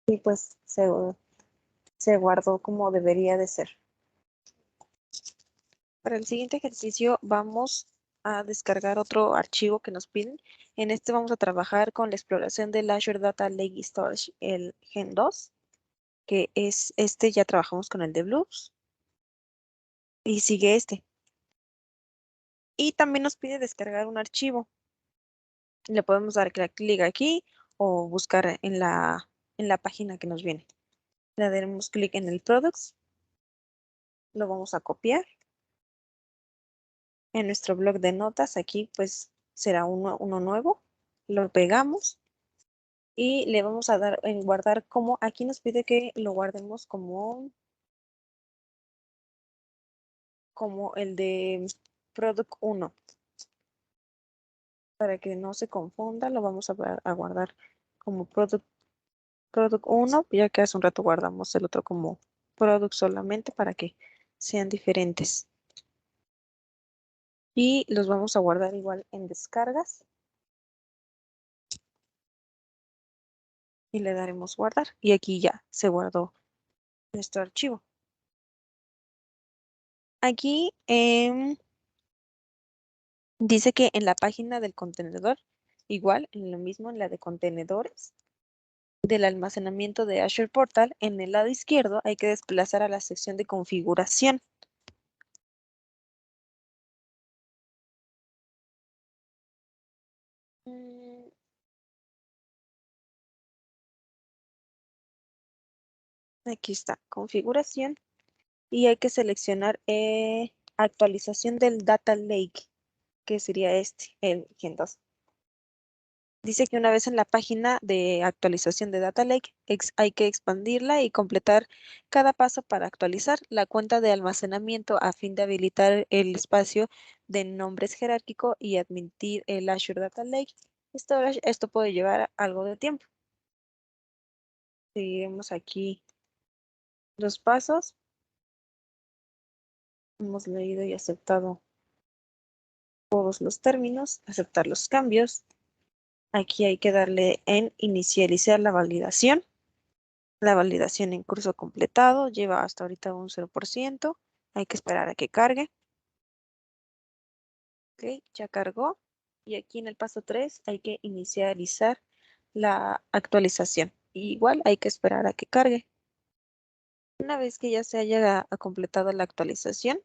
y pues se guardó como debería de ser. Para el siguiente ejercicio vamos a descargar otro archivo que nos piden. En este vamos a trabajar con la exploración del Azure Data Lake Storage, el Gen 2, que es este, ya trabajamos con el de Blues. Y sigue este. Y también nos pide descargar un archivo. Le podemos dar clic aquí o buscar en la página que nos viene. Le daremos clic en el Products. Lo vamos a copiar. En nuestro bloc de notas, aquí pues será uno nuevo. Lo pegamos y le vamos a dar en guardar como, aquí nos pide que lo guardemos como el de Product 1. Para que no se confunda, lo vamos a guardar como Product 1, ya que hace un rato guardamos el otro como Product solamente para que sean diferentes. Y los vamos a guardar igual en descargas. Y le daremos guardar. Y aquí ya se guardó nuestro archivo. Aquí dice que en la página del contenedor, igual, en lo mismo, en la de contenedores, del almacenamiento de Azure Portal, en el lado izquierdo hay que desplazar a la sección de configuración. Aquí está, configuración. Y hay que seleccionar actualización del Data Lake, que sería este, el Gen 2. Dice que una vez en la página de actualización de Data Lake, hay que expandirla y completar cada paso para actualizar la cuenta de almacenamiento a fin de habilitar el espacio de nombres jerárquico y admitir el Azure Data Lake Storage. Esto puede llevar algo de tiempo. Seguiremos aquí los pasos. Hemos leído y aceptado todos los términos, aceptar los cambios. Aquí hay que darle en inicializar la validación. La validación en curso completado lleva hasta ahorita un 0%. Hay que esperar a que cargue. Ok, ya cargó. Y aquí en el paso 3 hay que inicializar la actualización. Igual hay que esperar a que cargue. Una vez que ya se haya completado la actualización,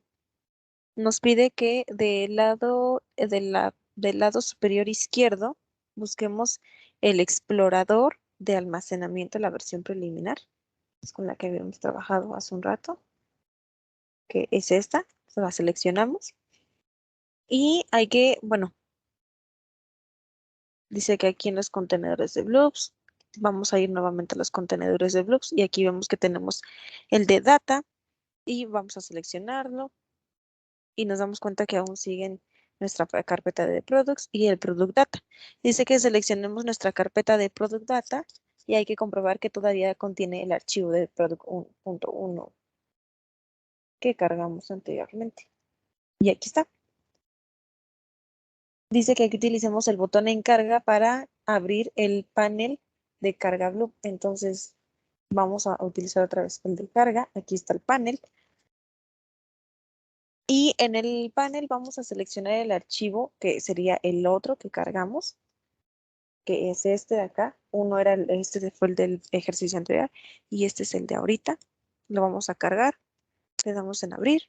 nos pide que del lado superior izquierdo busquemos el explorador de almacenamiento, la versión preliminar, es con la que habíamos trabajado hace un rato, que es esta, la seleccionamos. Y hay que, bueno, dice que aquí en los contenedores de blobs, vamos a ir nuevamente a los contenedores de blobs y aquí vemos que tenemos el de data y vamos a seleccionarlo. Y nos damos cuenta que aún siguen nuestra carpeta de products y el product data. Dice que seleccionemos nuestra carpeta de product data y hay que comprobar que todavía contiene el archivo de product 1.1 que cargamos anteriormente. Y aquí está. Dice que aquí utilicemos el botón en carga para abrir el panel de carga blue. Entonces vamos a utilizar otra vez el de carga. Aquí está el panel. Y en el panel vamos a seleccionar el archivo que sería el otro que cargamos, que es este de acá. Uno era este fue el del ejercicio anterior y este es el de ahorita. Lo vamos a cargar, le damos en abrir.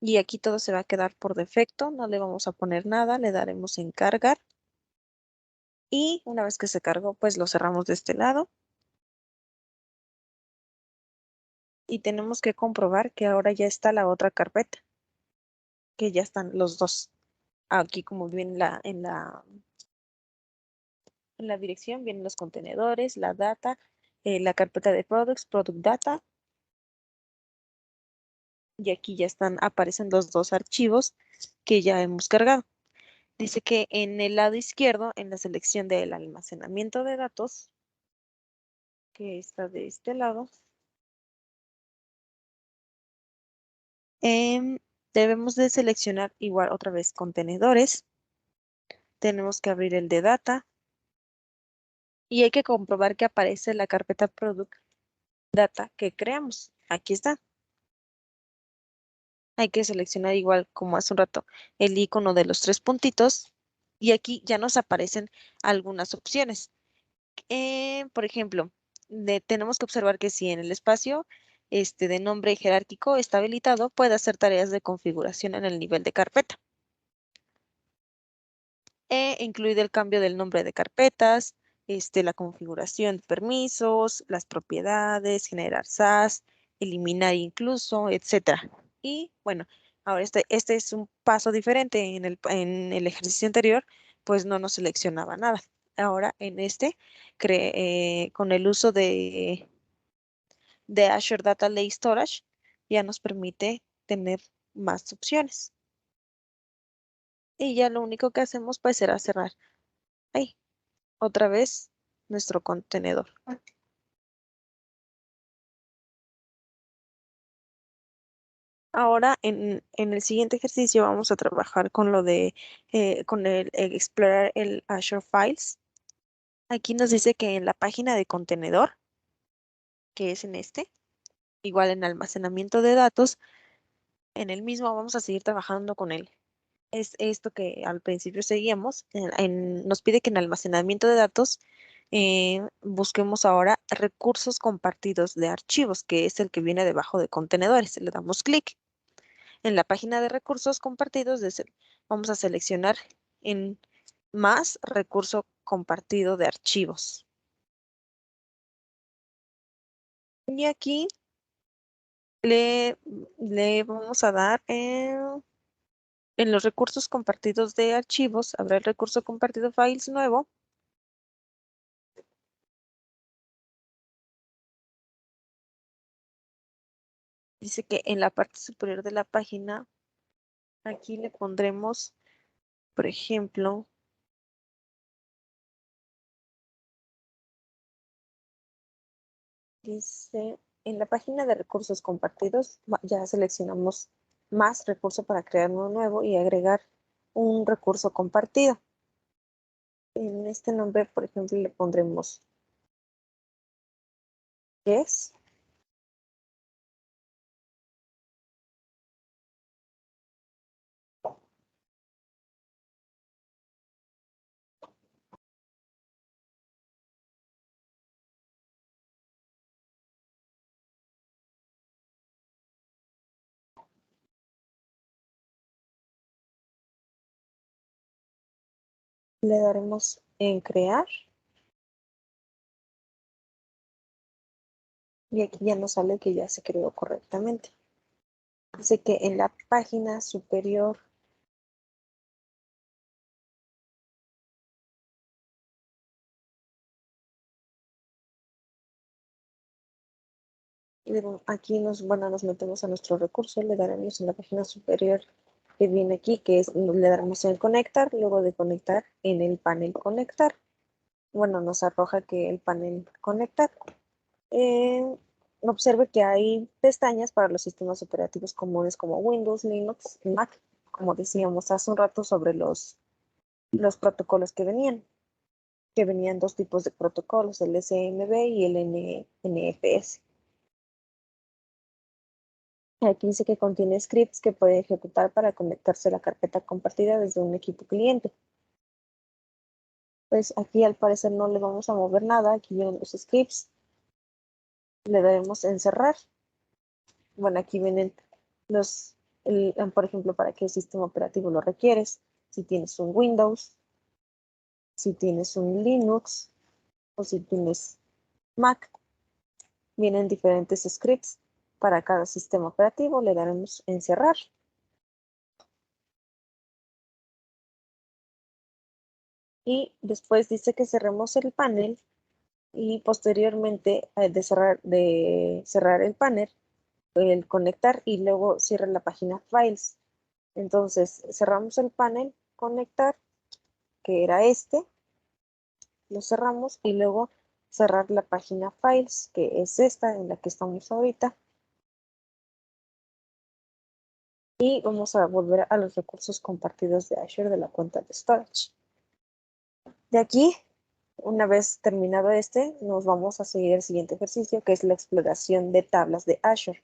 Y aquí todo se va a quedar por defecto, no le vamos a poner nada, le daremos en cargar. Y una vez que se cargó, pues lo cerramos de este lado. Y tenemos que comprobar que ahora ya está la otra carpeta, que ya están los dos. Aquí como viene en la dirección, vienen los contenedores, la data, la carpeta de products, product data. Y aquí ya están, aparecen los dos archivos que ya hemos cargado. Dice que en el lado izquierdo, en la selección del almacenamiento de datos, que está de este lado, em, debemos de seleccionar igual otra vez contenedores. Tenemos que abrir el de data y hay que comprobar que aparece la carpeta product data que creamos. Aquí está. Hay que seleccionar igual como hace un rato el icono de los tres puntitos y aquí ya nos aparecen algunas opciones. Por ejemplo, tenemos que observar que si en el espacio de nombre jerárquico está habilitado, puede hacer tareas de configuración en el nivel de carpeta. Incluido el cambio del nombre de carpetas, la configuración de permisos, las propiedades, generar SAS, eliminar incluso, etcétera. Y bueno, ahora este es un paso diferente. En el ejercicio anterior, pues no nos seleccionaba nada. Ahora en con el uso de Azure Data Lake Storage, ya nos permite tener más opciones. Y ya lo único que hacemos pues será cerrar ahí otra vez nuestro contenedor. Ahora en el siguiente ejercicio vamos a trabajar con con el explorar el Azure Files. Aquí nos dice que en la página de contenedor, que es en igual en almacenamiento de datos, en el mismo vamos a seguir trabajando con él. Es esto que al principio seguíamos. Nos pide que en almacenamiento de datos busquemos ahora recursos compartidos de archivos, que es el que viene debajo de contenedores. Le damos clic. En la página de recursos compartidos, vamos a seleccionar en más recurso compartido de archivos. Y aquí le vamos a dar en los recursos compartidos de archivos, habrá el recurso compartido files nuevo. Dice que en la parte superior de la página, aquí le pondremos, por ejemplo, dice, en la página de recursos compartidos, ya seleccionamos más recurso para crear uno nuevo y agregar un recurso compartido. En este nombre, por ejemplo, le pondremos guest. Le daremos en crear. Y aquí ya nos sale que ya se creó correctamente. Dice que en la página superior aquí nos metemos a nuestro recurso, le daremos en la página superior que viene aquí, que es, le daremos en conectar, luego de conectar en el panel conectar. Bueno, nos arroja que el panel conectar. Observe que hay pestañas para los sistemas operativos comunes como Windows, Linux y Mac, como decíamos hace un rato sobre los protocolos que venían. que venían dos tipos de protocolos, el SMB y el NFS. Aquí dice que contiene scripts que puede ejecutar para conectarse a la carpeta compartida desde un equipo cliente. Pues aquí al parecer no le vamos a mover nada, aquí vienen los scripts, le daremos en cerrar. Bueno, aquí vienen por ejemplo, para qué sistema operativo lo requieres, si tienes un Windows, si tienes un Linux o si tienes Mac. Vienen diferentes scripts para cada sistema operativo, le daremos en cerrar. Y después dice que cerremos el panel y posteriormente de cerrar el panel, el conectar y luego cierra la página Files. Entonces cerramos el panel, conectar, que era lo cerramos y luego cerrar la página Files, que es esta en la que estamos ahorita. Y vamos a volver a los recursos compartidos de Azure de la cuenta de storage. De aquí, una vez terminado nos vamos a seguir el siguiente ejercicio, que es la exploración de tablas de Azure.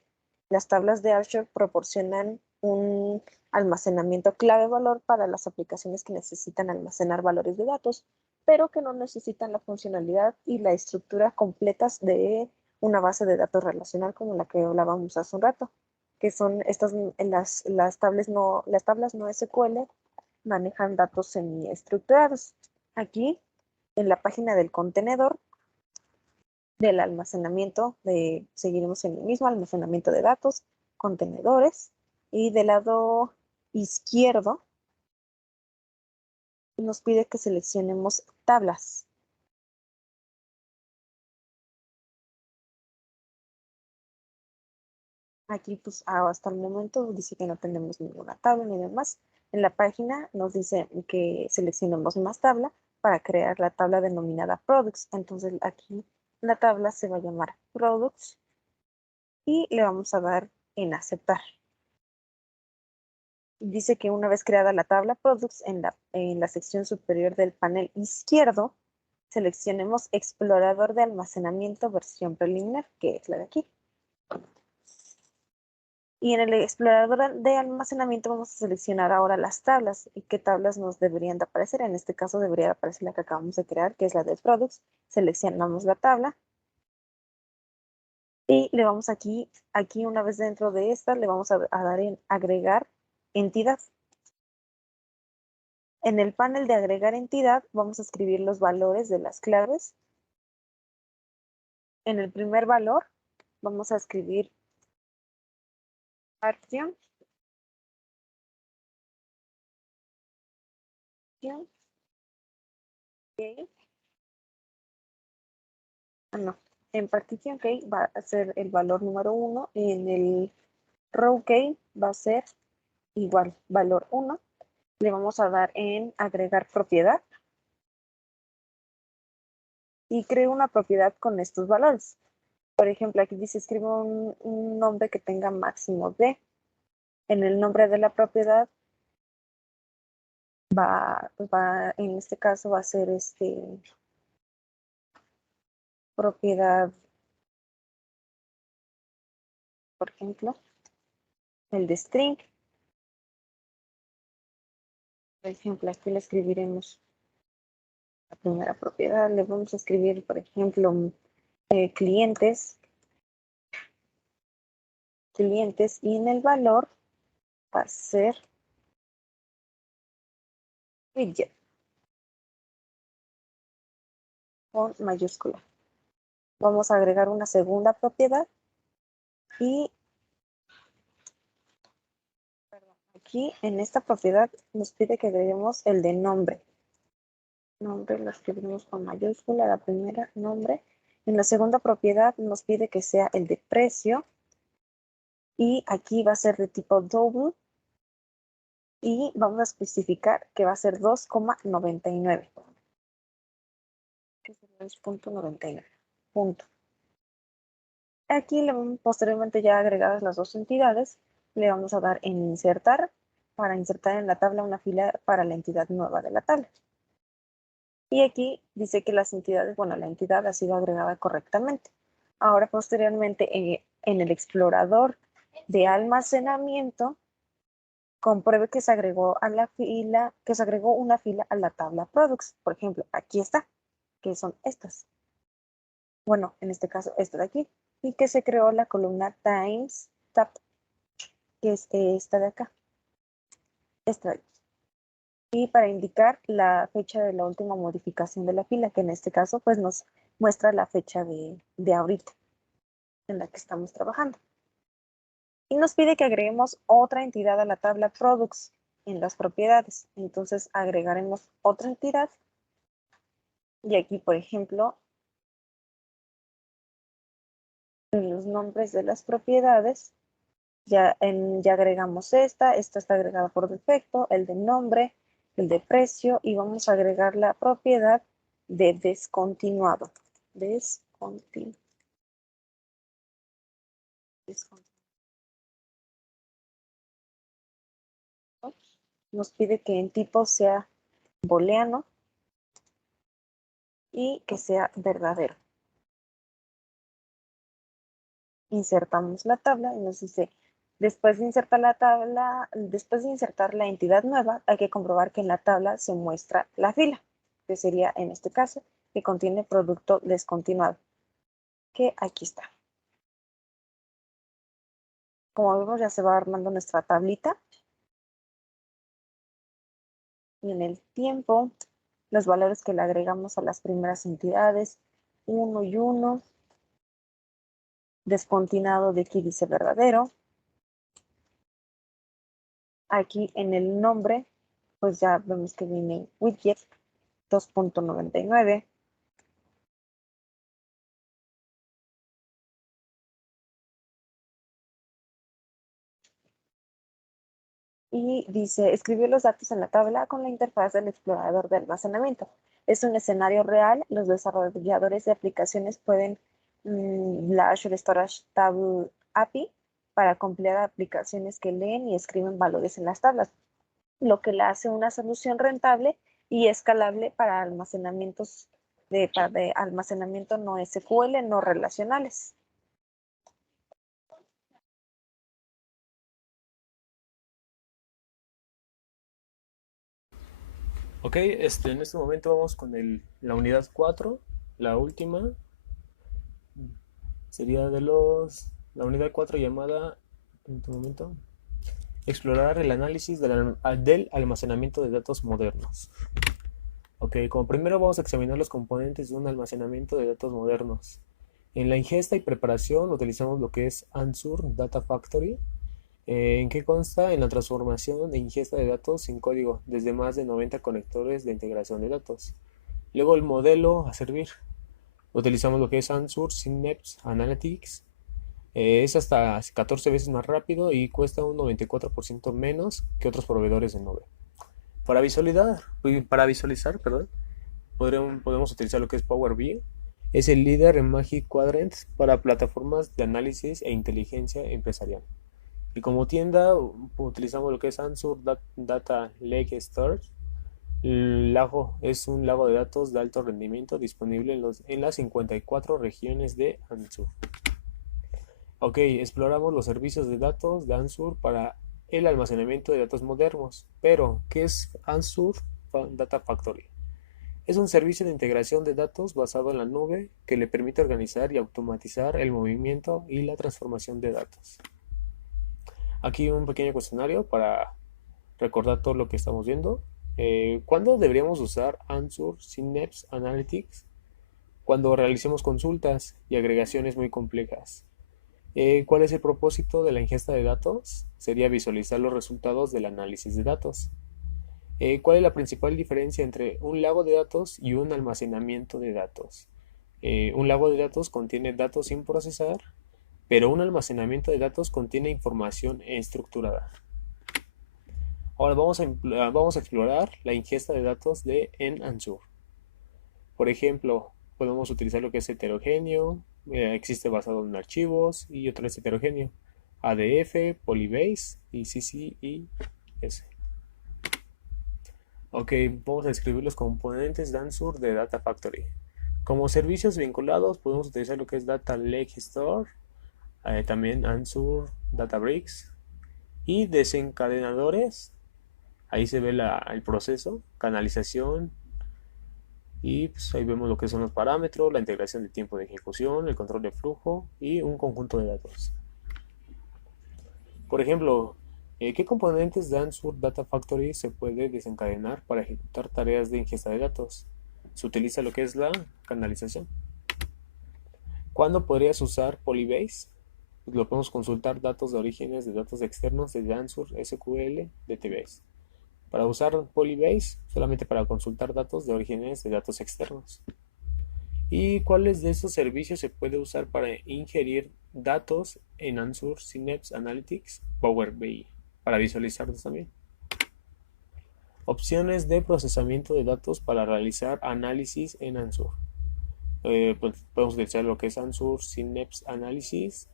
Las tablas de Azure proporcionan un almacenamiento clave-valor para las aplicaciones que necesitan almacenar valores de datos, pero que no necesitan la funcionalidad y la estructura completas de una base de datos relacional como la que hablábamos hace un rato, que son las tablas no SQL manejan datos semiestructurados. Aquí, en la página del contenedor, del almacenamiento, seguiremos en el mismo almacenamiento de datos, contenedores, y del lado izquierdo nos pide que seleccionemos tablas. Aquí pues hasta el momento dice que no tenemos ninguna tabla ni demás. En la página nos dice que seleccionemos más tabla para crear la tabla denominada Products. Entonces aquí la tabla se va a llamar Products y le vamos a dar en aceptar. Dice que una vez creada la tabla Products, en la sección superior del panel izquierdo, seleccionemos Explorador de Almacenamiento versión preliminar, que es la de aquí. Y en el explorador de almacenamiento vamos a seleccionar ahora las tablas y qué tablas nos deberían de aparecer. En este caso debería aparecer la que acabamos de crear, que es la de Products. Seleccionamos la tabla y le vamos aquí una vez dentro de esta, le vamos a dar en agregar entidad. En el panel de agregar entidad vamos a escribir los valores de las claves. En el primer valor vamos a escribir acción. Okay. No, en partition key va a ser el valor número 1 y en el row key va a ser igual, valor 1. Le vamos a dar en agregar propiedad y creo una propiedad con estos valores. Por ejemplo, aquí dice escribe un nombre que tenga máximo de. En el nombre de la propiedad en este caso va a ser propiedad, por ejemplo, el de string. Por ejemplo, aquí le escribiremos la primera propiedad, le vamos a escribir, por ejemplo, clientes, y en el valor va a ser widget con mayúscula. Vamos a agregar una segunda propiedad y aquí en esta propiedad nos pide que agreguemos el de nombre. Nombre lo escribimos con mayúscula, la primera, nombre. En la segunda propiedad nos pide que sea el de precio y aquí va a ser de tipo double y vamos a especificar que va a ser 2,99. Que sería 2,99. Punto. Aquí posteriormente ya agregadas las dos entidades, le vamos a dar en insertar para insertar en la tabla una fila para la entidad nueva de la tabla. Y aquí dice que las entidades, bueno, la entidad ha sido agregada correctamente. Ahora, posteriormente, en el explorador de almacenamiento, compruebe que se agregó a la fila, que se agregó una fila a la tabla products. Por ejemplo, aquí está, que son estas. Bueno, en este caso, esta de aquí. Y que se creó la columna times tab, que es esta de acá. Esta de aquí. Y para indicar la fecha de la última modificación de la fila, que en este caso pues nos muestra la fecha de ahorita en la que estamos trabajando. Y nos pide que agreguemos otra entidad a la tabla products en las propiedades. Entonces agregaremos otra entidad y aquí, por ejemplo, en los nombres de las propiedades ya agregamos esta está agregada por defecto, el de nombre, el de precio y vamos a agregar la propiedad de descontinuado. Descontinuado. Nos pide que en tipo sea booleano y que sea verdadero. Insertamos la tabla y nos dice, después de insertar la entidad nueva, hay que comprobar que en la tabla se muestra la fila, que sería en este caso, que contiene producto descontinuado, que aquí está. Como vemos, ya se va armando nuestra tablita. Y en el tiempo, los valores que le agregamos a las primeras entidades, 1 y 1, descontinuado de aquí dice verdadero. Aquí en el nombre, pues ya vemos que viene widget 2.99. Y dice, escribió los datos en la tabla con la interfaz del explorador de almacenamiento. Es un escenario real. Los desarrolladores de aplicaciones pueden la Azure Storage Table API para compilar aplicaciones que leen y escriben valores en las tablas, lo que la hace una solución rentable y escalable para almacenamientos de almacenamiento no SQL, no relacionales. Ok, en este momento vamos con la unidad 4, la última. Sería la unidad 4 llamada, en este momento, explorar el análisis del almacenamiento de datos modernos. Ok, como primero vamos a examinar los componentes de un almacenamiento de datos modernos. En la ingesta y preparación utilizamos lo que es Ansur Data Factory. ¿En qué consta? En la transformación e ingesta de datos sin código, desde más de 90 conectores de integración de datos. Luego el modelo a servir. Utilizamos lo que es Ansur Synapse Analytics. Es hasta 14 veces más rápido y cuesta un 94% menos que otros proveedores de nube. Para visualizar, perdón, podemos utilizar lo que es Power BI. Es el líder en Magic Quadrant para plataformas de análisis e inteligencia empresarial. Y como tienda utilizamos lo que es Ansur Data Lake Storage. El lago es un lago de datos de alto rendimiento disponible en las 54 regiones de Ansur. Ok, exploramos los servicios de datos de Ansur para el almacenamiento de datos modernos. Pero, ¿qué es Ansur Data Factory? Es un servicio de integración de datos basado en la nube que le permite organizar y automatizar el movimiento y la transformación de datos. Aquí un pequeño cuestionario para recordar todo lo que estamos viendo. ¿Cuándo deberíamos usar Ansur Synapse Analytics? Cuando realicemos consultas y agregaciones muy complejas. ¿Cuál es el propósito de la ingesta de datos? Sería visualizar los resultados del análisis de datos. ¿Cuál es la principal diferencia entre un lago de datos y un almacenamiento de datos? Un lago de datos contiene datos sin procesar, pero un almacenamiento de datos contiene información estructurada. Ahora vamos a explorar la ingesta de datos en Ansur. Por ejemplo, podemos utilizar lo que es heterogéneo, existe basado en archivos y otro es heterogéneo, ADF, Polybase y CCIS. Ok, vamos a describir los componentes de Answer de Data Factory. Como servicios vinculados podemos utilizar lo que es Data Lake Store, también Answer Databricks y desencadenadores. Ahí se ve el proceso, canalización y pues, ahí vemos lo que son los parámetros, la integración de tiempo de ejecución, el control de flujo y un conjunto de datos. Por ejemplo, ¿qué componentes de Answer Data Factory se puede desencadenar para ejecutar tareas de ingesta de datos? Se utiliza lo que es la canalización. ¿Cuándo podrías usar Polybase? Pues lo podemos consultar datos de orígenes de datos externos desde Answer SQL DTBase. Para usar Polybase, solamente para consultar datos de orígenes de datos externos. ¿Y cuáles de estos servicios se puede usar para ingerir datos en Answer Synapse Analytics Power BI? Para visualizarlos también. Opciones de procesamiento de datos para realizar análisis en Answer. Pues podemos utilizar lo que es Answer Synapse Analysis,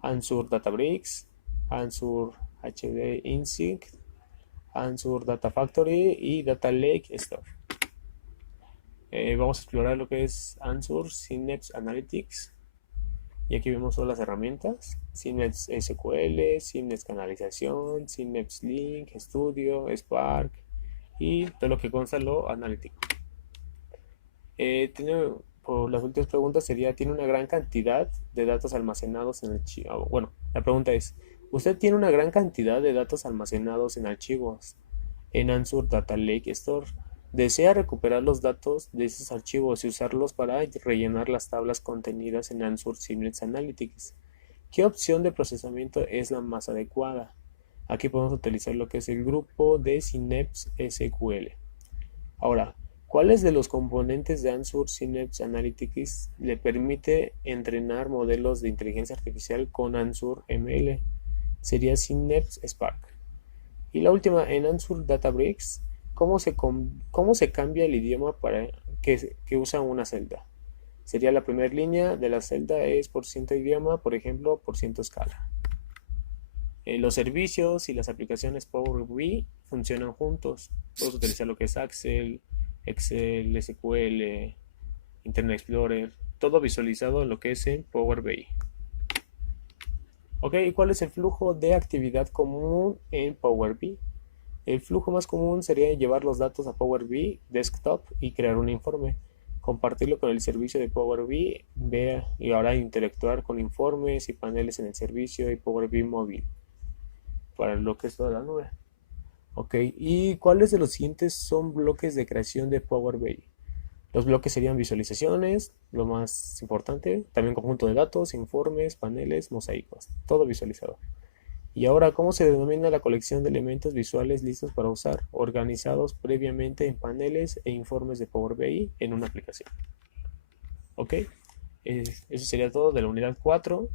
Answer Databricks, Answer HD Insight, Answer Data Factory y Data Lake Store. Vamos a explorar lo que es Answer Synapse Analytics. Y aquí vemos todas las herramientas: Synapse SQL, Synapse Canalización, Synapse Link, Studio, Spark y todo lo que consta lo analítico. Por las últimas preguntas ¿tiene una gran cantidad de datos almacenados en archivos? Bueno, la pregunta es, ¿usted tiene una gran cantidad de datos almacenados en archivos en Answer Data Lake Store? ¿Desea recuperar los datos de esos archivos y usarlos para rellenar las tablas contenidas en Answer Synapse Analytics? ¿Qué opción de procesamiento es la más adecuada? Aquí podemos utilizar lo que es el grupo de Synapse SQL. Ahora, ¿cuáles de los componentes de Answer Synapse Analytics le permite entrenar modelos de inteligencia artificial con Answer ML? Sería Synapse Spark. Y la última, en Answer Databricks, ¿cómo se cambia el idioma para que usa una celda? Sería la primera línea de la celda es % idioma, por ejemplo, % escala. Los servicios y las aplicaciones Power BI funcionan juntos. Podemos utilizar lo que es Excel, SQL, Internet Explorer, todo visualizado en lo que es en Power BI. Ok, ¿cuál es el flujo de actividad común en Power BI? El flujo más común sería llevar los datos a Power BI Desktop y crear un informe, compartirlo con el servicio de Power BI, y ahora interactuar con informes y paneles en el servicio y Power BI móvil para lo que es toda la nube. Ok, ¿y cuáles de los siguientes son bloques de creación de Power BI? Los bloques serían visualizaciones, lo más importante, también conjunto de datos, informes, paneles, mosaicos, todo visualizado. Y ahora, ¿cómo se denomina la colección de elementos visuales listos para usar, organizados previamente en paneles e informes de Power BI en una aplicación? Ok, eso sería todo de la unidad 4.